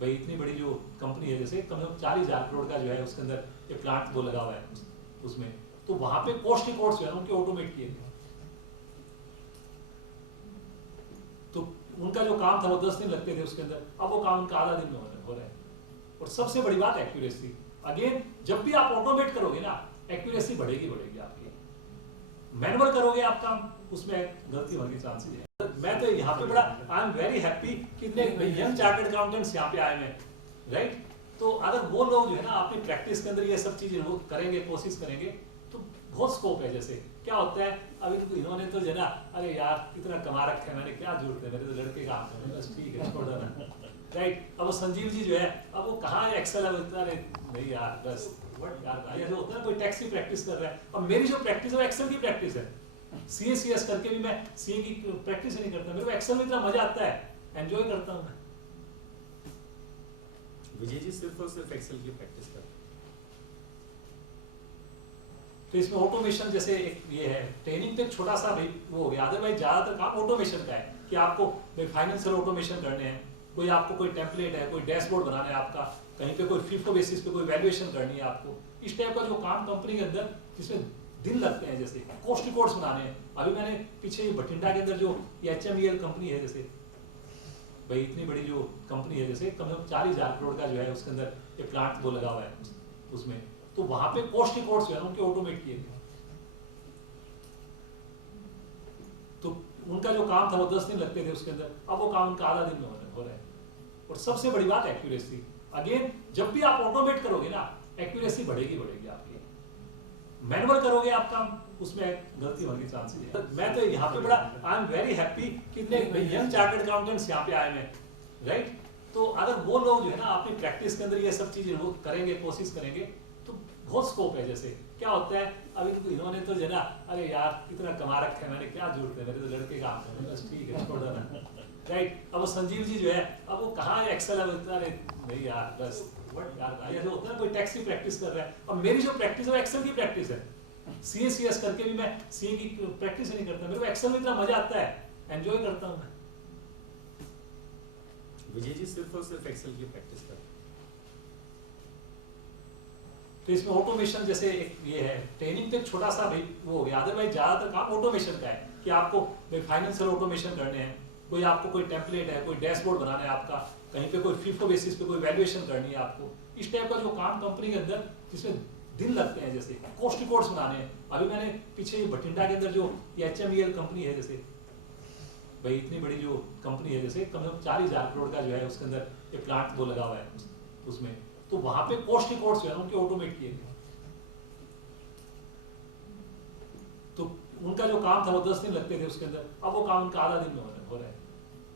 भाई इतनी बड़ी जो कंपनी है, जैसे कम से कम 40,000 करोड़ का जो है उसके अंदर ये प्लांट वो लगा हुआ है उसमें, तो वहां पे कॉस्ट रिकॉर्ड्स जो है उनके ऑटोमेट किए थे। तो उनका जो काम था वो 10 दिन लगते थे उसके अंदर, अब वो काम उनका आधा दिन में हो रहा है। और सबसे बड़ी बात एक्यूरेसी, अगेन जब भी आप ऑटोमेट करोगे ना, एक्यूरेसी बढ़ेगी आपकी। मैनुअल करोगे आप काम, उसमें गलती होने के चांसेस है। मैं तो यहाँ पे बड़ा आई एम वेरी हैप्पी कि इतने यंग चार्टर्ड अकाउंटेंट्स यहाँ पे आए हैं, राइट। तो अगर वो लोग जो है ना अपनी प्रैक्टिस के अंदर ये सब चीजें वो करेंगे, कोशिश करेंगे, तो बहुत स्कोप है। जैसे क्या होता है, अभी तो इन्होंने तो जो है ना, अरे यार इतना कमा रखा है, मैंने क्या जरूरत है, मेरे तो लड़के काम है, बस ठीक है छोड़ देना, राइट। अब वो संजीव जी जो है, अब वो कहाँ है एक्सेल है, अरे नहीं यार बस व्हाट यार, ऐसे होता है ना कोई टैक्स की प्रैक्टिस कर रहा है, और मेरी जो प्रैक्टिस है वो एक्सेल की प्रैक्टिस है। CA/CS करके भी मैं CA की प्रैक्टिस ही नहीं करता, मेरे को एक्सेल में इतना मजा आता है, एंजॉय करता हूँ मैं। विजय जी सिर्फ और सिर्फ एक्सेल की प्रैक्टिस करते हैं। तो इसमें ऑटोमेशन जैसे एक ये है, ट्रेनिंग तो एक छोटा सा भाई वो हो गया, अदरवाइज ज्यादातर काम ऑटोमेशन का है कि आपको फाइनेंशियल ऑटोमेशन करने हैं, कोई आपको कोई टेम्पलेट है, कोई डैशबोर्ड बनाना है आपका, कहीं पे कोई फीफो बेसिस पे कोई वैल्यूएशन करनी है आपको, इस टाइप का जो काम कंपनी के अंदर जिसमें दिन लगते हैं, जैसे कॉस्ट रिकॉर्ड्स बनाने हैं। अभी मैंने पीछे बठिंडा के अंदर जो HMEL कंपनी है, जैसे भाई इतनी बड़ी जो कंपनी है, जैसे कम से कम 40,000 करोड़ का जो है उसके अंदर ये प्लांट वो लगा हुआ है उसमें, तो वहां पे कॉस्ट रिकॉर्ड्स जो है उनके ऑटोमेट किए थे। तो उनका जो काम था वो 10 दिन लगते थे उसके अंदर, अब वो काम उनका आधा दिन में हो रहा है। और सबसे बड़ी बात एक्यूरेसी, अगेन जब भी आप ऑटोमेट करोगे ना, एक्यूरेसी बढ़ेगी आपकी। मैनुअल करोगे आप काम, उसमें गलती होने के चांसेस है। मैं तो यहाँ पे बड़ा आई एम वेरी हैप्पी कि इतने यंग चार्टर्ड अकाउंटेंट्स यहाँ पे आए हैं, राइट। तो अगर वो लोग जो है ना अपनी प्रैक्टिस के अंदर ये सब चीजें वो करेंगे, कोशिश करेंगे, तो बहुत स्कोप है। जैसे क्या होता है, अभी तो इन्होंने तो जो है ना, अरे यार इतना कमा रखा है, मैंने क्या जरूरत है, मेरे तो लड़के काम है, बस ठीक है छोड़ देना, राइट। अब वो संजीव जी जो है, अब वो कहाँ है एक्सेल है, अरे नहीं यार बस व्हाट यार, ऐसे होता है ना कोई टैक्स की प्रैक्टिस कर रहा है, और मेरी जो प्रैक्टिस है वो एक्सेल की प्रैक्टिस है। CA/CS करके भी मैं CA की प्रैक्टिस ही नहीं करता, मेरे को एक्सेल में इतना मजा आता है, एंजॉय करता हूँ मैं। विजय जी सिर्फ और सिर्फ एक्सेल की प्रैक्टिस करते हैं। तो इसमें ऑटोमेशन जैसे एक ये है, ट्रेनिंग तो एक छोटा सा भाई वो हो गया, अदरवाइज ज्यादातर काम ऑटोमेशन का है कि आपको फाइनेंशियल ऑटोमेशन करने हैं, कोई आपको कोई टेम्पलेट है, कोई डैशबोर्ड बनाना है आपका, कहीं पे कोई फीफो बेसिस पे कोई वैल्यूएशन करनी है आपको, इस टाइप का जो काम कंपनी के अंदर जिसमें दिन लगते हैं, जैसे कॉस्ट रिकॉर्ड्स बनाने हैं। अभी मैंने पीछे बठिंडा के अंदर जो HMEL कंपनी है, जैसे भाई इतनी बड़ी जो कंपनी है, जैसे कम से कम 40,000 करोड़ का जो है उसके अंदर ये प्लांट वो लगा हुआ है उसमें, तो वहां पे कॉस्ट रिकॉर्ड्स जो है उनके ऑटोमेट किए थे। तो उनका जो काम था वो 10 दिन लगते थे उसके अंदर, अब वो काम उनका आधा दिन में हो रहा है।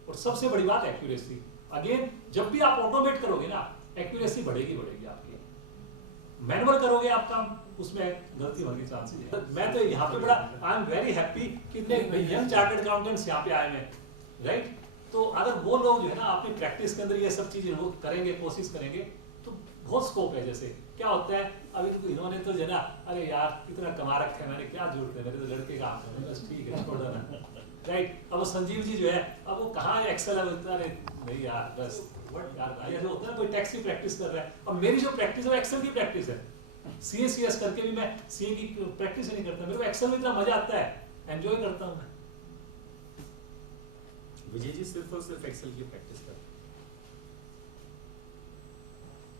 और सबसे बड़ी बात एक्यूरेसी, अगेन जब भी आप ऑटोमेट करोगे ना, एक्यूरेसी बढ़ेगी आपकी। मैनुअल करोगे आप काम, उसमें गलती होने के चांसेस है। मैं तो यहाँ पे बड़ा आई एम वेरी हैप्पी कि इतने यंग चार्टर्ड अकाउंटेंट्स यहाँ पे आए हैं, राइट। तो अगर वो लोग जो है ना अपनी प्रैक्टिस के अंदर ये सब चीजें वो करेंगे, कोशिश करेंगे, तो बहुत स्कोप है। जैसे क्या होता है, अभी तो इन्होंने तो जो है ना, अरे यार इतना कमा रखा है, मैंने क्या जरूरत है, मेरे तो लड़के काम है, बस ठीक है छोड़ देना, राइट। अब वो संजीव जी जो है, अब वो कहाँ है एक्सेल है, अरे नहीं यार बस व्हाट यार, ऐसे होता है ना कोई टैक्स की प्रैक्टिस कर रहा है, और मेरी जो प्रैक्टिस है वो एक्सेल की प्रैक्टिस है। CA/CS करके भी मैं CA की प्रैक्टिस ही नहीं करता, मेरे को एक्सेल में इतना मजा आता है, एंजॉय करता हूँ मैं। विजय जी सिर्फ और सिर्फ एक्सेल की प्रैक्टिस करते हैं।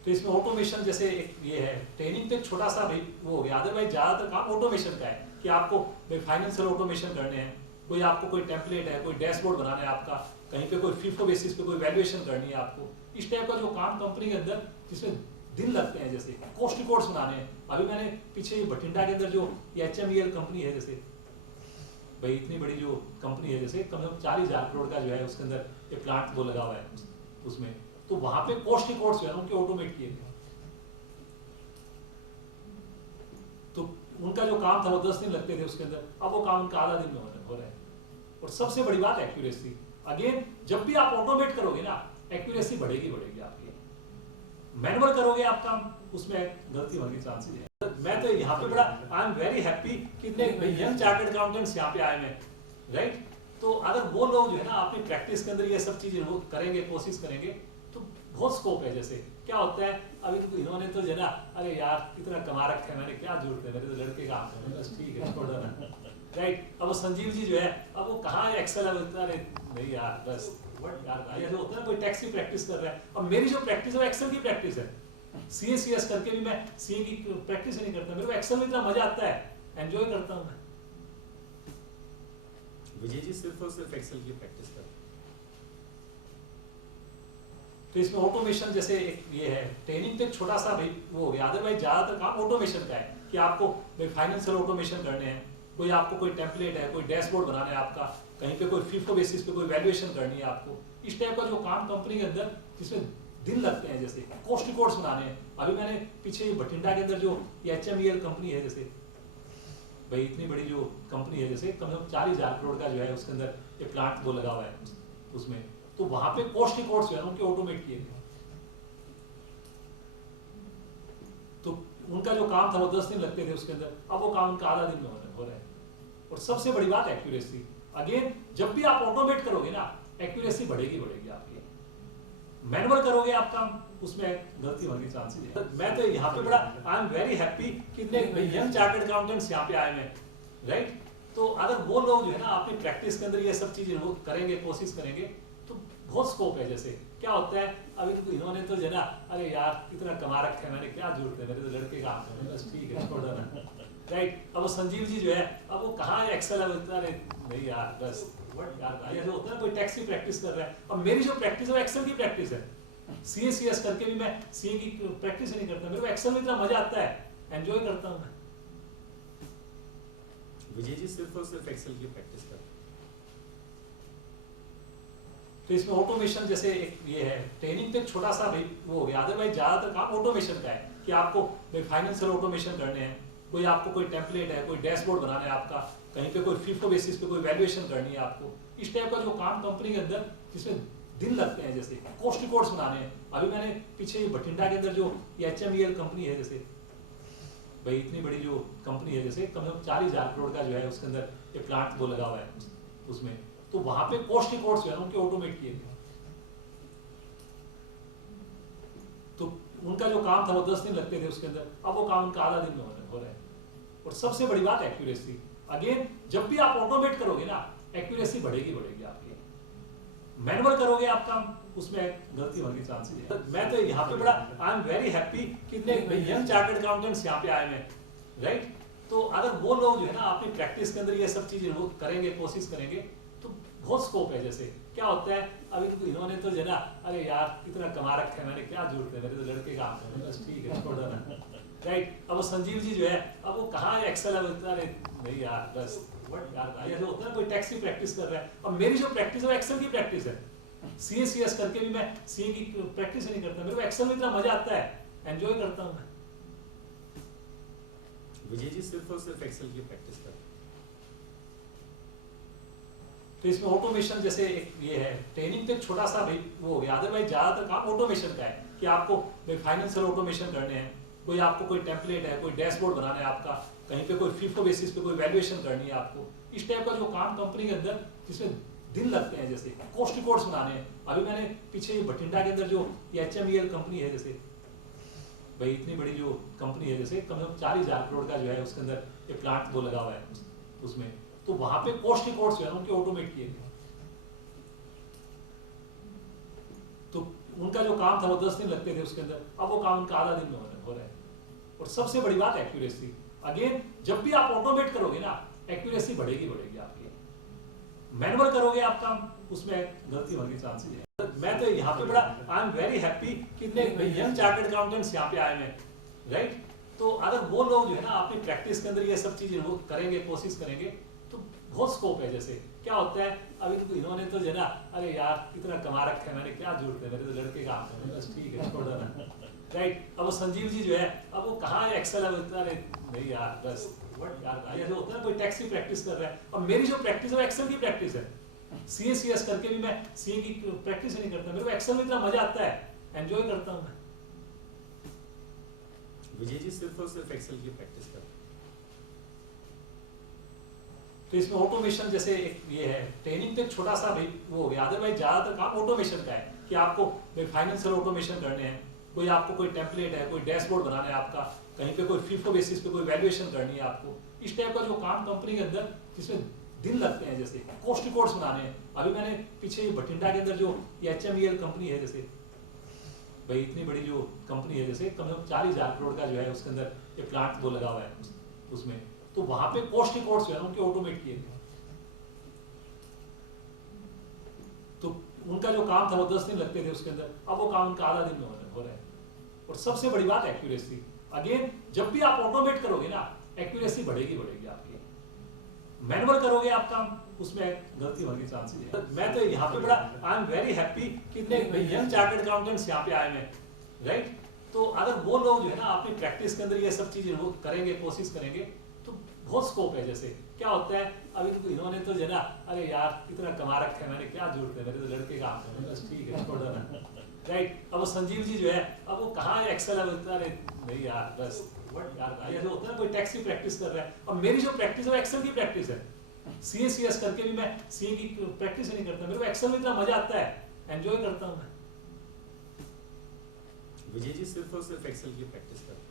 तो इसमें ऑटोमेशन जैसे एक ये है, ट्रेनिंग तो एक छोटा सा भाई वो हो गया, अदरवाइज ज्यादातर काम ऑटोमेशन का है कि आपको फाइनेंशियल ऑटोमेशन करने हैं, कोई आपको कोई टेम्पलेट है, कोई डैशबोर्ड बनाना है आपका, कहीं पे कोई फिफो बेसिस पे कोई वैल्यूएशन करनी है आपको, इस टाइप का जो काम कंपनी के अंदर जिसमें दिन लगते हैं, जैसे कॉस्ट रिकॉर्ड्स बनाने हैं। अभी मैंने पीछे बठिंडा के अंदर जो HMEL कंपनी है, जैसे भाई इतनी बड़ी जो कंपनी है, जैसे कम से कम 40,000 करोड़ का जो है उसके अंदर ये प्लांट वो लगा हुआ है उसमें, तो वहां पे कॉस्ट रिकॉर्ड्स जो है उनके ऑटोमेट किए गए। तो उनका जो काम था वो 10 दिन लगते थे उसके अंदर, अब वो काम उनका आधा दिन में हो रहा है। और सबसे बड़ी बात एक्यूरेसी। अगेन जब भी आप ऑटोमेट करोगे ना, एक्यूरेसी बढ़ेगी आपकी। मैनुअल करोगे आप काम, उसमें गलती होने के चांसेस है। मैं तो यहाँ पे बड़ा आई एम वेरी हैप्पी कि इतने यंग चार्टर्ड अकाउंटेंट्स यहाँ पे आए हैं, राइट। तो अगर वो लोग जो है ना अपनी प्रैक्टिस के अंदर ये सब चीजें वो करेंगे, कोशिश करेंगे, तो बहुत स्कोप है। जैसे क्या होता है अभी तो इन्होंने तो जो है ना, अरे यार इतना कमा रखा है मैंने, क्या जरूरत है, मेरे तो लड़के काम कर, बस ठीक है छोड़ देना, राइट। अब वो संजीव जी जो है, अब वो कहाँ एक्सेल है, अरे नहीं यार बस यार, ऐसा होता है कोई टैक्स की प्रैक्टिस कर रहा है। अब मेरी जो प्रैक्टिस है वो एक्सेल की प्रैक्टिस है। CS करके भी मैं CA की प्रैक्टिस नहीं करता, मेरे को एक्सेल में इतना मजा आता है, एंजॉय करता हूँ मैं। विजय जी सिर्फ और सिर्फ एक्सेल की प्रैक्टिस करते हैं। तो इसमें ऑटोमेशन जैसे एक ये है, ट्रेनिंग तो एक छोटा सा भाई वो हो गया, अदरवाइज ज्यादातर काम ऑटोमेशन का है कि आपको भाई फाइनेंशियल ऑटोमेशन करने हैं, कोई आपको कोई टेम्पलेट है, कोई डैशबोर्ड बनाना है आपका, कहीं पे कोई फिफो बेसिस पे कोई वैल्यूएशन करनी है आपको, इस टाइप का जो काम कंपनी के अंदर जिसमें दिन लगते हैं, जैसे कॉस्ट रिकॉर्ड्स बनाने हैं। अभी मैंने पीछे बठिंडा के अंदर जो HMEL कंपनी है, जैसे भाई इतनी बड़ी जो कंपनी है, जैसे कम से कम 40,000 करोड़ का जो है उसके अंदर ये प्लांट वो लगा हुआ है उसमें, तो वहां पे कॉस्ट रिकॉर्ड्स जो है उनके ऑटोमेट किए गए। तो उनका जो काम था वो 10 दिन लगते थे उसके अंदर, अब वो काम उनका आधा दिन में हो रहा है। और सबसे बड़ी बात एक्यूरेसी। अगेन जब भी आप ऑटोमेट करोगे ना, एक्यूरेसी बढ़ेगी आपकी। मैनुअल करोगे आप काम, उसमें गलती होने के चांसेस है। मैं तो यहाँ पे बड़ा आई एम वेरी हैप्पी कि इतने यंग चार्टर्ड अकाउंटेंट्स यहाँ पे आए हैं, राइट। तो अगर वो लोग जो है ना अपनी प्रैक्टिस के अंदर ये सब चीजें वो करेंगे, कोशिश करेंगे, तो बहुत स्कोप है। जैसे क्या होता है अभी तो इन्होंने तो जो है ना, अरे यार इतना कमा रखा है मैंने, क्या जरूरत है, मेरे तो लड़के काम कर, बस ठीक है छोड़ देना, राइट। अब वो संजीव जी जो है, अब वो कहाँ एक्सेल है, अरे नहीं यार बस यार, ऐसा होता है कोई टैक्स की प्रैक्टिस कर रहा है। अब मेरी जो प्रैक्टिस है वो एक्सेल की प्रैक्टिस है। CS करके भी मैं CA की प्रैक्टिस नहीं करता, मेरे को एक्सेल में इतना मजा आता है, एंजॉय करता हूँ मैं। विजय जी सिर्फ और सिर्फ एक्सेल की प्रैक्टिस करते हैं। तो इसमें ऑटोमेशन जैसे एक ये है, ट्रेनिंग तो एक छोटा सा भाई वो हो गया, अदरवाइज ज्यादातर काम ऑटोमेशन का है कि आपको भाई फाइनेंशियल ऑटोमेशन करने हैं, कोई आपको कोई टेम्पलेट है, कोई डैशबोर्ड बनाना है आपका, कहीं पे कोई फिफो बेसिस पे कोई वैल्यूएशन करनी है आपको, इस टाइप का जो काम कंपनी के अंदर जिसमें दिन लगते हैं, जैसे कॉस्ट रिकॉर्ड्स बनाने हैं। अभी मैंने पीछे बठिंडा के अंदर जो HMEL कंपनी है, जैसे भाई इतनी बड़ी जो कंपनी है, जैसे कम से कम 40,000 करोड़ का जो है उसके अंदर ये प्लांट वो लगा हुआ है उसमें, तो वहां पे कॉस्ट रिकॉर्ड्स जो है उनके ऑटोमेट किए गए। तो उनका जो काम था वो 10 दिन लगते थे उसके अंदर, अब वो काम उनका आधा दिन में हो रहा है। और सबसे बड़ी बात एक्यूरेसी। अगेन जब भी आप ऑटोमेट करोगे ना, एक्यूरेसी बढ़ेगी आपकी। मैनुअल करोगे आप काम, उसमें गलती होने के चांसेस है। मैं तो यहाँ पे बड़ा आई एम वेरी हैप्पी कि इतने यंग चार्टर्ड अकाउंटेंट्स यहाँ पे आए हैं, राइट। तो अगर वो लोग जो है ना अपनी प्रैक्टिस के अंदर ये सब चीजें वो करेंगे, कोशिश करेंगे, तो बहुत स्कोप है। जैसे क्या होता है अभी तो इन्होंने तो जो है ना, अरे यार इतना कमा रखा है मैंने, क्या जरूरत है, मेरे तो लड़के काम कर, बस ठीक है छोड़ देना, राइट। अब वो संजीव जी जो है, अब वो कहाँ एक्सेल है, अरे नहीं यार बस यार, ऐसा होता है कोई टैक्स की प्रैक्टिस कर रहा है। अब मेरी जो प्रैक्टिस है वो एक्सेल की प्रैक्टिस है। CS करके भी मैं CA की प्रैक्टिस नहीं करता, मेरे को एक्सेल में इतना मजा आता है, एंजॉय करता हूँ मैं। विजय जी सिर्फ और सिर्फ एक्सेल की प्रैक्टिस करते हैं। तो इसमें ऑटोमेशन जैसे एक ये है, ट्रेनिंग तो एक छोटा सा भाई वो हो गया, अदरवाइज ज्यादातर काम ऑटोमेशन का है कि आपको भाई फाइनेंशियल ऑटोमेशन करने हैं, कोई आपको कोई टेम्पलेट है, कोई डैशबोर्ड बनाना है आपका, कहीं पे कोई फिफो बेसिस पे कोई वैल्यूएशन करनी है आपको, इस टाइप का जो काम कंपनी के अंदर जिसमें दिन लगते हैं, जैसे कॉस्ट रिकॉर्ड्स बनाने हैं। अभी मैंने पीछे बठिंडा के अंदर जो HMEL कंपनी है, जैसे भाई इतनी बड़ी जो कंपनी है, जैसे कम से कम 40,000 करोड़ का जो है उसके अंदर ये प्लांट वो लगा हुआ है उसमें, तो वहां पे कॉस्ट रिकॉर्ड्स जो है उनके ऑटोमेट किए गए। तो उनका जो काम था वो 10 दिन लगते थे उसके अंदर, अब वो काम उनका आधा दिन में हो रहा है। और सबसे बड़ी बात एक्यूरेसी। अगेन जब भी आप ऑटोमेट करोगे ना, एक्यूरेसी बढ़ेगी आपकी। मैनुअल करोगे आप काम, उसमें गलती होने के चांसेस है। मैं तो यहाँ पे बड़ा आई एम वेरी हैप्पी कि इतने यंग चार्टर्ड अकाउंटेंट्स यहाँ पे आए हैं, राइट। तो अगर वो लोग जो है ना अपनी प्रैक्टिस के अंदर ये सब चीजें वो करेंगे, कोशिश करेंगे, तो बहुत स्कोप है। जैसे क्या होता है, अभी तो इन्होंने तो जो है ना, अरे यार इतना कमा रखा है मैंने, क्या जरूरत है, मेरे तो लड़के काम है, बस ठीक है छोड़ देना, राइट। अब वो संजीव जी जो है, अब वो कहाँ है एक्सेल, अब अरे नहीं यार बस यार ऐसा होता है कोई टैक्स की प्रैक्टिस कर रहा है, और मेरी जो प्रैक्टिस है वो एक्सेल की प्रैक्टिस है। CA/CS करके भी मैं CA की प्रैक्टिस नहीं करता, मेरे को एक्सेल में इतना मजा आता है, एंजॉय करता हूँ मैं। विजय जी सिर्फ और सिर्फ एक्सेल की प्रैक्टिस करते हैं। तो इसमें ऑटोमेशन जैसे एक ये है, ट्रेनिंग तो एक छोटा सा भाई वो हो गया, अदरवाइज ज्यादातर काम ऑटोमेशन का है कि आपको फाइनेंशियल ऑटोमेशन करने हैं, कोई आपको कोई टेम्पलेट है, कोई डैशबोर्ड बनाना है आपका, कहीं पे कोई FIFO बेसिस पे कोई वैल्यूएशन करनी है आपको, इस टाइप का जो काम कंपनी के अंदर जिसमें दिन लगते हैं, जैसे कॉस्ट रिकॉर्ड्स बनाने हैं। अभी मैंने पीछे बठिंडा के अंदर जो HMEL कंपनी है, जैसे भाई इतनी बड़ी जो कंपनी है, जैसे कम से कम 40,000 करोड़ का जो है उसके अंदर ये प्लांट वो लगा हुआ है उसमें, तो वहां पे कॉस्ट रिकॉर्ड्स जो है उनके ऑटोमेट किए थे। तो उनका जो काम था वो 10 दिन लगते थे उसके अंदर, अब वो काम उनका आधा दिन में हो रहा है। और सबसे बड़ी बात एक्यूरेसी, अगेन जब भी आप ऑटोमेट करोगे ना, एक्यूरेसी बढ़ेगी आपकी। मैनुअल करोगे आप काम, उसमें गलती होने के चांसेस है। मैं तो यहाँ पे बड़ा आई एम वेरी हैप्पी कि इतने यंग चार्टर्ड अकाउंटेंट्स यहाँ पे आए हैं, राइट। तो अगर वो लोग जो है ना अपनी प्रैक्टिस के अंदर ये सब चीजें वो करेंगे, कोशिश करेंगे, तो बहुत स्कोप है। जैसे क्या होता है, अभी तो इन्होंने तो जो है ना, अरे यार इतना कमा रखा है मैंने, क्या जरूरत है, मेरे तो लड़के काम है, बस ठीक है छोड़ देना, राइट। अब वो संजीव जी जो है, अब वो कहाँ है एक्सेल, अब अरे नहीं यार बस यार ऐसा होता है कोई टैक्स की प्रैक्टिस कर रहा है, और मेरी जो प्रैक्टिस है वो एक्सेल की प्रैक्टिस है। CA/CS करके भी मैं CA की प्रैक्टिस नहीं करता, मेरे को एक्सेल में इतना मजा आता है, एंजॉय करता हूँ मैं। विजय जी सिर्फ और सिर्फ एक्सेल की प्रैक्टिस करते हैं।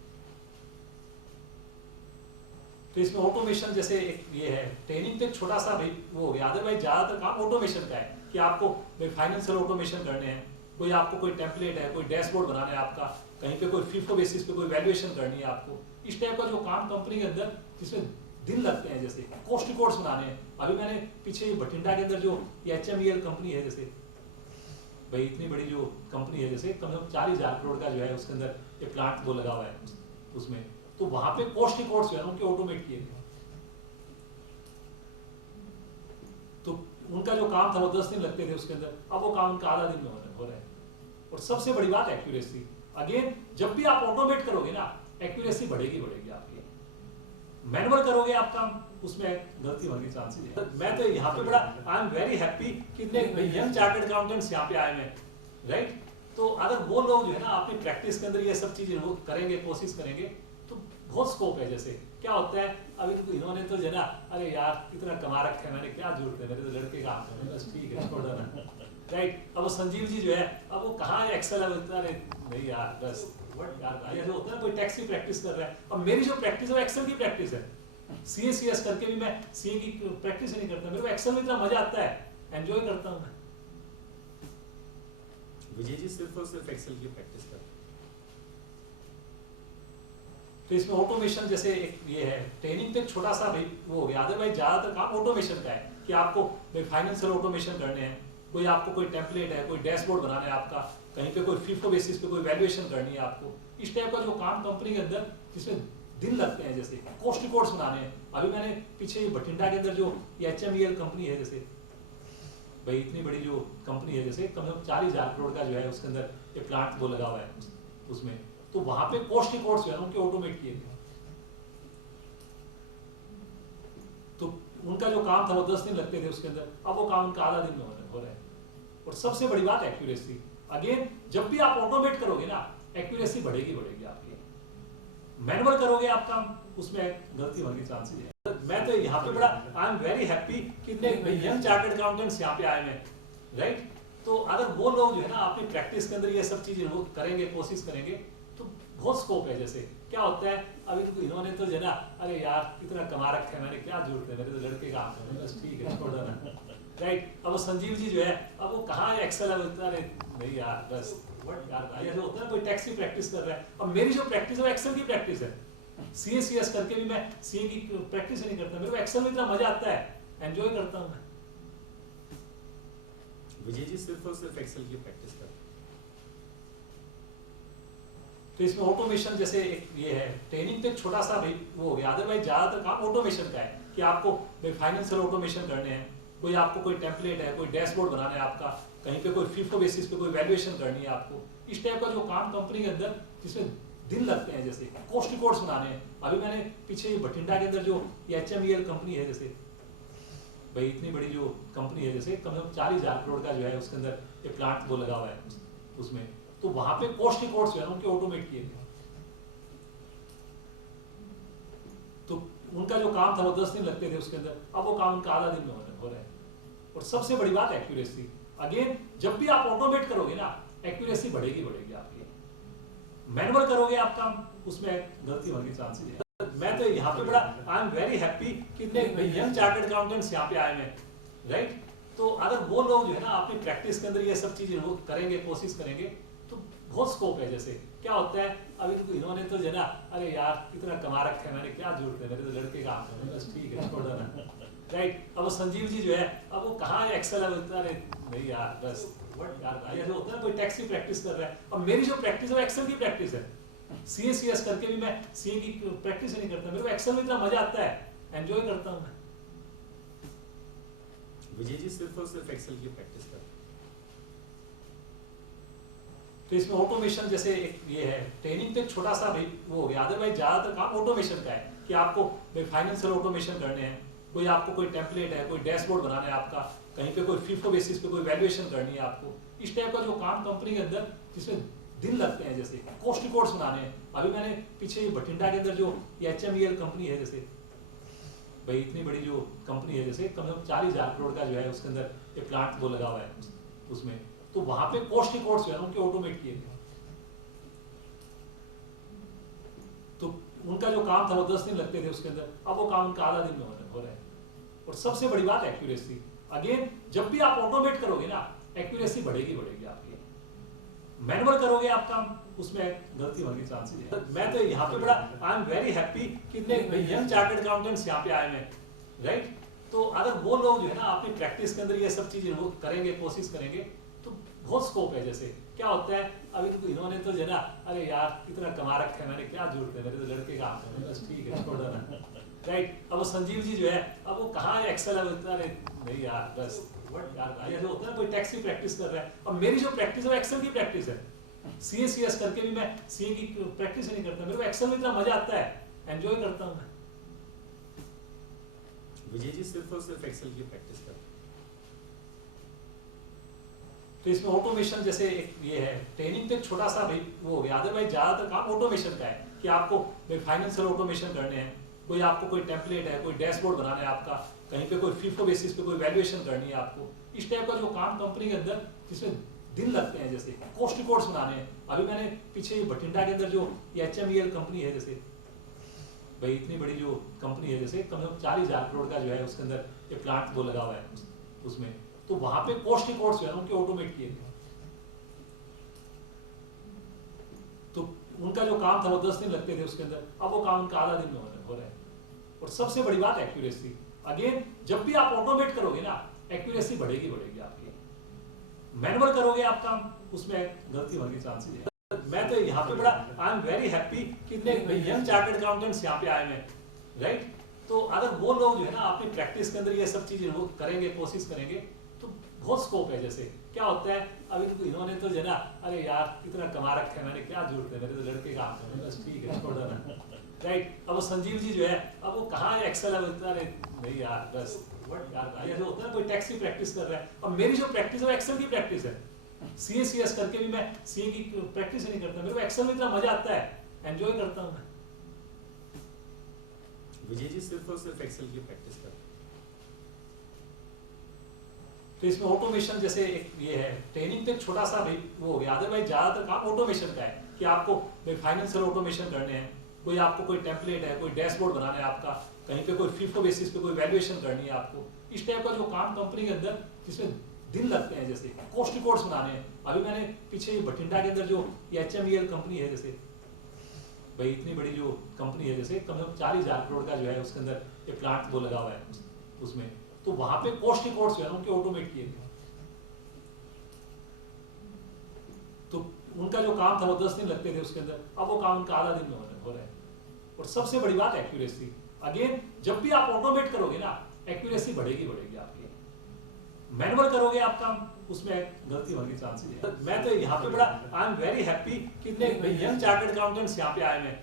तो इसमें ऑटोमेशन जैसे एक ये है, ट्रेनिंग तो एक छोटा सा भाई वो हो गया, अदरवाइज ज्यादातर काम ऑटोमेशन का है कि आपको फाइनेंशियल ऑटोमेशन करने हैं, कोई आपको कोई टेम्पलेट है, कोई डैशबोर्ड बनाना है आपका, कहीं पे कोई FIFO बेसिस पे कोई वैल्यूएशन करनी है आपको, इस टाइप का जो काम कंपनी के अंदर जिसमें दिन लगते हैं, जैसे कॉस्ट रिकॉर्ड्स बनाने हैं। अभी मैंने पीछे बठिंडा के अंदर जो HMEL कंपनी है, जैसे भाई इतनी बड़ी जो कंपनी है, जैसे कम से कम 40,000 करोड़ का जो है उसके अंदर ये प्लांट वो लगा हुआ है उसमें, तो वहां पे कॉस्ट रिकॉर्ड्स जो है उनके ऑटोमेट किए थे। तो उनका जो काम था वो 10 दिन लगते थे उसके अंदर, अब वो काम उनका आधा दिन में हो रहा है। और सबसे बड़ी बात एक्यूरेसी, अगेन जब भी आप ऑटोमेट करोगे ना, एक्यूरेसी बढ़ेगी आपकी। मैनुअल करोगे आप काम, उसमें गलती होने के चांसेस है। मैं तो यहाँ पे बड़ा आई एम वेरी हैप्पी कि इतने यंग चार्टर्ड अकाउंटेंट्स यहाँ पे आए हैं, राइट। तो अगर वो लोग जो है ना अपनी प्रैक्टिस के अंदर ये सब चीजें वो करेंगे, कोशिश करेंगे, तो बहुत स्कोप है। जैसे क्या होता है, अभी तो इन्होंने तो जो है ना, अरे यार इतना कमा रखा है मैंने, क्या जरूरत है, मेरे तो लड़के काम है, बस ठीक है छोड़ देना, राइट। अब वो संजीव जी जो है, अब वो कहाँ है एक्सेल, अब अरे नहीं यार बस यार ऐसा होता है कोई टैक्स की प्रैक्टिस कर रहा है, और मेरी जो प्रैक्टिस है वो एक्सेल की प्रैक्टिस है। CA/CS करके भी मैं CA की प्रैक्टिस नहीं करता, मेरे को एक्सेल में इतना मजा आता है, एंजॉय करता हूँ मैं। विजय जी सिर्फ और सिर्फ एक्सेल की प्रैक्टिस करते हैं। तो इसमें ऑटोमेशन जैसे एक ये है, ट्रेनिंग तो एक छोटा सा भाई वो हो गया, अदरवाइज ज्यादातर काम ऑटोमेशन का है कि आपको फाइनेंशियल ऑटोमेशन करने हैं, कोई आपको कोई टेम्पलेट है, कोई डैशबोर्ड बनाना है आपका, कहीं पे कोई FIFO बेसिस पे कोई वैल्यूएशन करनी है आपको, इस टाइप का जो काम कंपनी के अंदर जिसमें दिन लगते हैं, जैसे कॉस्ट रिकॉर्ड्स बनाने हैं। अभी मैंने पीछे बठिंडा के अंदर जो HMEL कंपनी है, जैसे भाई इतनी बड़ी जो कंपनी है, जैसे कम से कम 40,000 करोड़ का जो है उसके अंदर ये प्लांट वो लगा हुआ है उसमें, तो वहां पे कॉस्ट रिकॉर्ड्स जो है उनके ऑटोमेट किए थे। तो उनका जो काम था वो 10 दिन लगते थे उसके अंदर, अब वो काम उनका आधा दिन में हो रहा है। और सबसे बड़ी बात एक्यूरेसी, अगेन जब भी आप ऑटोमेट करोगे ना, एक्यूरेसी बढ़ेगी आपकी। मैनुअल करोगे आप काम, उसमें गलती होने के चांसेस है। मैं तो यहाँ पे बड़ा आई एम वेरी हैप्पी कि इतने यंग चार्टर्ड अकाउंटेंट्स यहाँ पे आए हैं, राइट। तो अगर वो लोग जो है ना अपनी प्रैक्टिस के अंदर ये सब चीजें वो करेंगे, कोशिश करेंगे, तो बहुत स्कोप है। जैसे क्या होता है, अभी तो इन्होंने तो जो है ना, अरे यार इतना कमा रखा है मैंने, क्या जरूरत है, मेरे तो लड़के काम है, बस ठीक है छोड़ देना, राइट। अब वो संजीव जी जो है, अब वो कहाँ है एक्सेल, अब अरे नहीं यार बस यार ऐसा होता है कोई टैक्स की प्रैक्टिस कर रहा है, और मेरी जो प्रैक्टिस है वो एक्सेल की प्रैक्टिस है। CA/CS करके भी मैं CA की प्रैक्टिस नहीं करता, मेरे को एक्सेल में इतना मजा आता है, एंजॉय करता हूँ मैं। विजय जी सिर्फ और सिर्फ एक्सेल की प्रैक्टिस करते हैं। तो इसमें ऑटोमेशन जैसे एक ये है, ट्रेनिंग तो एक छोटा सा भाई वो हो गया, अदरवाइज ज्यादातर काम ऑटोमेशन का है कि आपको भाई फाइनेंशियल ऑटोमेशन करने हैं, कोई आपको कोई टेम्पलेट है, कोई डैशबोर्ड बनाना है आपका, कहीं पे कोई फीफो बेसिस पे कोई वैल्यूएशन करनी है आपको, इस टाइप का जो काम कंपनी के अंदर जिसमें दिन लगते हैं, जैसे कॉस्ट रिकॉर्ड्स बनाने हैं। अभी मैंने पीछे बठिंडा के अंदर जो HMEL कंपनी है, जैसे भाई इतनी बड़ी जो कंपनी है, जैसे कम से कम 40,000 करोड़ का जो है उसके अंदर एक प्लांट वो लगा हुआ है उसमें, तो वहां पे कॉस्ट रिकॉर्ड्स जो है उनके ऑटोमेट किए गए, तो उनका जो काम था वो 10 दिन लगते थे उसके अंदर, अब वो काम उनका आधा दिन में हो रहा है। और सबसे बड़ी बात एक्यूरेसी, अगेन जब भी आप ऑटोमेट करोगे ना, एक्यूरेसी बढ़ेगी आपकी। मैनुअल करोगे आप काम, उसमें गलती होने के चांसेस है। मैं तो यहाँ पे बड़ा आई एम वेरी हैप्पी कि इतने यंग चार्टर्ड अकाउंटेंट्स यहाँ पे आए हैं, राइट। तो अगर वो लोग जो है ना अपनी प्रैक्टिस के अंदर ये सब चीजें वो करेंगे, कोशिश करेंगे, तो बहुत स्कोप है। जैसे क्या होता है, अभी तो इन्होंने तो जो है ना, अरे यार कितना कमा रखा है मैंने, क्या जरूरत है, मेरे तो लड़के का काम है, बस ठीक है छोड़ देना, राइट। अब वो संजीव जी जो है, अब वो कहाँ है एक्सेल, अरे नहीं यार बस यार, ऐसा होता है कोई टैक्स की प्रैक्टिस कर रहा है, अब मेरी जो प्रैक्टिस है वो एक्सेल की प्रैक्टिस है। CS करके भी मैं CA की प्रैक्टिस नहीं करता, मेरे को एक्सेल में इतना मजा आता है, एंजॉय करता हूँ मैं। विजय जी सिर्फ और सिर्फ एक्सेल की प्रैक्टिस करते हैं। तो इसमें ऑटोमेशन जैसे एक ये है, ट्रेनिंग तो एक छोटा सा भाई वो हो गया, अदरवाइज ज्यादातर काम ऑटोमेशन का है कि आपको भाई फाइनेंशियल ऑटोमेशन करने हैं, कोई आपको कोई टेम्पलेट है, कोई डैशबोर्ड बनाना है आपका, कहीं पे कोई फीफो बेसिस पे कोई वैल्यूएशन करनी है आपको, इस टाइप का जो काम कंपनी के अंदर जिसमें दिन लगते हैं, जैसे कॉस्ट रिकॉर्ड्स बनाने हैं। अभी मैंने पीछे बठिंडा के अंदर जो HMEL कंपनी है, जैसे भाई इतनी बड़ी जो कंपनी है, जैसे कम से कम 40,000 करोड़ का जो है उसके अंदर एक प्लांट वो लगा हुआ है उसमें, तो वहां पे कॉस्ट रिकॉर्ड्स जो है उनके ऑटोमेट किए गए, तो उनका जो काम था वो 10 दिन लगते थे उसके अंदर, अब वो काम उनका आधा दिन में हो रहा है। और सबसे बड़ी बात एक्यूरेसी, अगेन जब भी आप ऑटोमेट करोगे ना, एक्यूरेसी बढ़ेगी आपकी। मैनुअल करोगे आप काम, उसमें गलती होने के चांसेस है। मैं तो यहाँ पे बड़ा आई एम वेरी हैप्पी कि इतने यंग चार्टर्ड अकाउंटेंट्स यहाँ पे आए हैं, राइट। तो अगर वो लोग जो है ना अपनी प्रैक्टिस के अंदर ये सब चीजें वो करेंगे, कोशिश करेंगे, तो बहुत स्कोप है। जैसे क्या होता है, अभी तो इन्होंने तो जो है ना, अरे यार कितना कमा रखा है मैंने, क्या जरूरत है, मेरे तो लड़के का काम है, बस ठीक है छोड़ देना, राइट। अब वो संजीव जी जो है, अब वो कहाँ है एक्सेल, अरे नहीं यार बस यार, ऐसा होता है कोई टैक्स की प्रैक्टिस कर रहा है, और मेरी जो प्रैक्टिस है वो एक्सेल की प्रैक्टिस है। CS करके भी मैं CA की प्रैक्टिस नहीं करता, मेरे को एक्सेल में इतना मजा आता है, एंजॉय करता हूँ मैं। विजय जी सिर्फ और सिर्फ एक्सेल की प्रैक्टिस करते हैं। तो इसमें ऑटोमेशन जैसे एक ये है, ट्रेनिंग तो एक छोटा सा भाई वो हो गया, अदरवाइज ज्यादातर काम ऑटोमेशन का है कि आपको भाई फाइनेंशियल ऑटोमेशन करने हैं, कोई आपको कोई टेम्पलेट है, कोई डैशबोर्ड बनाना है आपका, कहीं पे कोई फीफो बेसिस पे कोई वैल्यूएशन करनी है आपको, इस टाइप का जो काम कंपनी के अंदर जिसमें दिन लगते हैं, जैसे कॉस्ट रिकॉर्ड्स बनाने हैं। अभी मैंने पीछे बठिंडा के अंदर जो HMEL कंपनी है, जैसे भाई इतनी बड़ी जो कंपनी है, जैसे कम से कम 40,000 करोड़ का जो है उसके अंदर एक प्लांट वो लगा हुआ है उसमें, तो वहां पे कॉस्ट रिकॉर्ड्स जो है उनके ऑटोमेट किए गए, तो उनका जो काम था वो 10 दिन लगते थे उसके अंदर, अब वो काम उनका आधा दिन में हो रहा है। और सबसे बड़ी बात एक्यूरेसी, अगेन जब भी आप ऑटोमेट करोगे ना, एक्यूरेसी बढ़ेगी आपकी। मैनुअल करोगे आप काम, उसमें गलती होने के चांसेस है। मैं तो यहाँ पे बड़ा आई एम वेरी हैप्पी कि इतने यंग चार्टर्ड अकाउंटेंट्स यहाँ पे आए हैं, राइट। तो अगर वो लोग जो है ना अपनी प्रैक्टिस के अंदर ये सब चीजें वो करेंगे, कोशिश करेंगे, तो बहुत स्कोप है। जैसे क्या होता है, अभी तो इन्होंने तो जो है ना, अरे यार कितना कमा रखा है मैंने, क्या जरूरत है, मेरे तो लड़के का काम है, बस ठीक है छोड़ देना, राइट। अब वो संजीव जी जो है, अब वो कहाँ है एक्सेल, अरे नहीं यार बस यार, ऐसा होता है कोई टैक्स की प्रैक्टिस कर रहा है, और मेरी जो प्रैक्टिस है वो एक्सेल की प्रैक्टिस है। CS करके भी मैं CA की प्रैक्टिस नहीं करता, मेरे को एक्सेल में इतना मजा आता है, एंजॉय करता हूँ मैं। विजय जी सिर्फ और सिर्फ एक्सेल की प्रैक्टिस करते हैं। तो इसमें ऑटोमेशन जैसे एक ये है, ट्रेनिंग तो एक छोटा सा भाई वो हो गया, अदरवाइज ज्यादातर काम ऑटोमेशन का है कि आपको भाई फाइनेंशियल ऑटोमेशन करने हैं, कोई आपको कोई टेम्पलेट है, कोई डैशबोर्ड बनाना है आपका, कहीं पे कोई फीफो बेसिस पे कोई वैल्यूएशन करनी है आपको, इस टाइप का जो काम कंपनी के अंदर जिसमें दिन लगते हैं, जैसे कॉस्ट रिकॉर्ड्स बनाने हैं। अभी मैंने पीछे बठिंडा के अंदर जो HMEL कंपनी है, जैसे भाई इतनी बड़ी जो कंपनी है, जैसे कम से कम 40,000 करोड़ का जो है उसके अंदर एक प्लांट वो लगा हुआ है उसमें, तो वहां पे कॉस्ट रिकॉर्ड्स जो है उनके ऑटोमेट किए गए, तो उनका जो काम था वो 10 दिन लगते थे उसके अंदर, अब वो काम उनका आधा दिन में हो रहा है। और सबसे बड़ी बात एक्यूरेसी। अगेन जब भी आप ऑटोमेट करोगे ना, एक्यूरेसी बढ़ेगी आपकी। मैनुअल करोगे आप काम, उसमें गलती होने के चांसेस है। मैं तो यहाँ पे बड़ा आई एम वेरी हैप्पी कितने यंग चार्टर्ड अकाउंटेंट्स यहाँ पे आए हैं,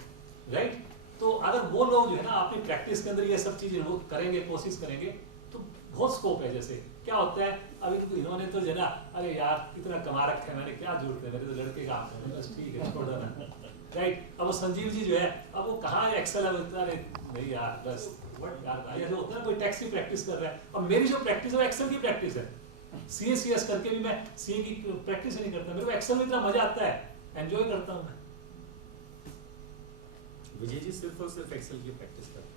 राइट। तो अगर वो लोग जो है ना अपनी प्रैक्टिस के अंदर ये सब चीजें वो करेंगे, कोशिश करेंगे, तो बहुत स्कोप है। जैसे क्या होता है अभी तो इन्होंने तो जो है ना, अरे यार इतना कमा रखा है, मैंने क्या जरूरत है, मेरे तो लड़के काम है, बस ठीक है छोड़ देना, राइट। अब वो संजीव जी जो है, अब वो कहाँ है एक्सेल है, अरे नहीं यार बस यार ऐसा होता है ना, कोई टैक्स की प्रैक्टिस कर रहा है, और मेरी जो प्रैक्टिस है वो एक्सेल की प्रैक्टिस है। CACS करके भी मैं CA की प्रैक्टिस ही नहीं करता, मेरे को एक्सेल में इतना मजा आता है, एंजॉय करता हूँ मैं। विजय जी सिर्फ और सिर्फ एक्सेल की प्रैक्टिस करते हैं।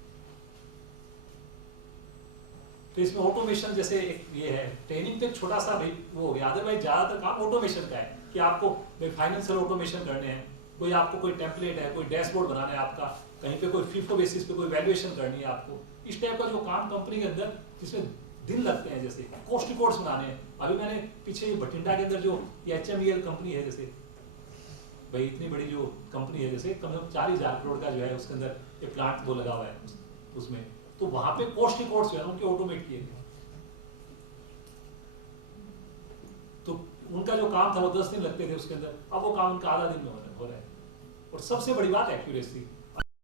तो इसमें ऑटोमेशन जैसे एक ये है, ट्रेनिंग तो एक छोटा सा भाई वो हो गया, अदरवाइज ज्यादातर काम ऑटोमेशन का है कि आपको फाइनेंशियल ऑटोमेशन करने हैं, कोई आपको कोई टेम्पलेट है, कोई डैशबोर्ड बनाना है आपका, कहीं पे कोई फिफ्थ बेसिस पे कोई वैल्यूएशन करनी है आपको, इस टाइप का जो काम कंपनी के अंदर जिसमें दिन लगते हैं, जैसे कॉस्ट रिकॉर्ड्स बनाने हैं। अभी मैंने पीछे भटिंडा के अंदर जो HMEL कंपनी है, जैसे भाई इतनी बड़ी जो कंपनी है, जैसे कम से कम 40,000 करोड़ का जो है उसके अंदर ये प्लांट वो लगा हुआ है उसमें, तो वहां पे कॉस्ट रिकॉर्ड्स जो है उनके ऑटोमेट किए गए। तो उनका जो काम था वो 10 दिन लगते थे उसके अंदर, अब वो काम उनका आधा दिन में हो रहा है। और सबसे बड़ी बात एक्यूरेसी।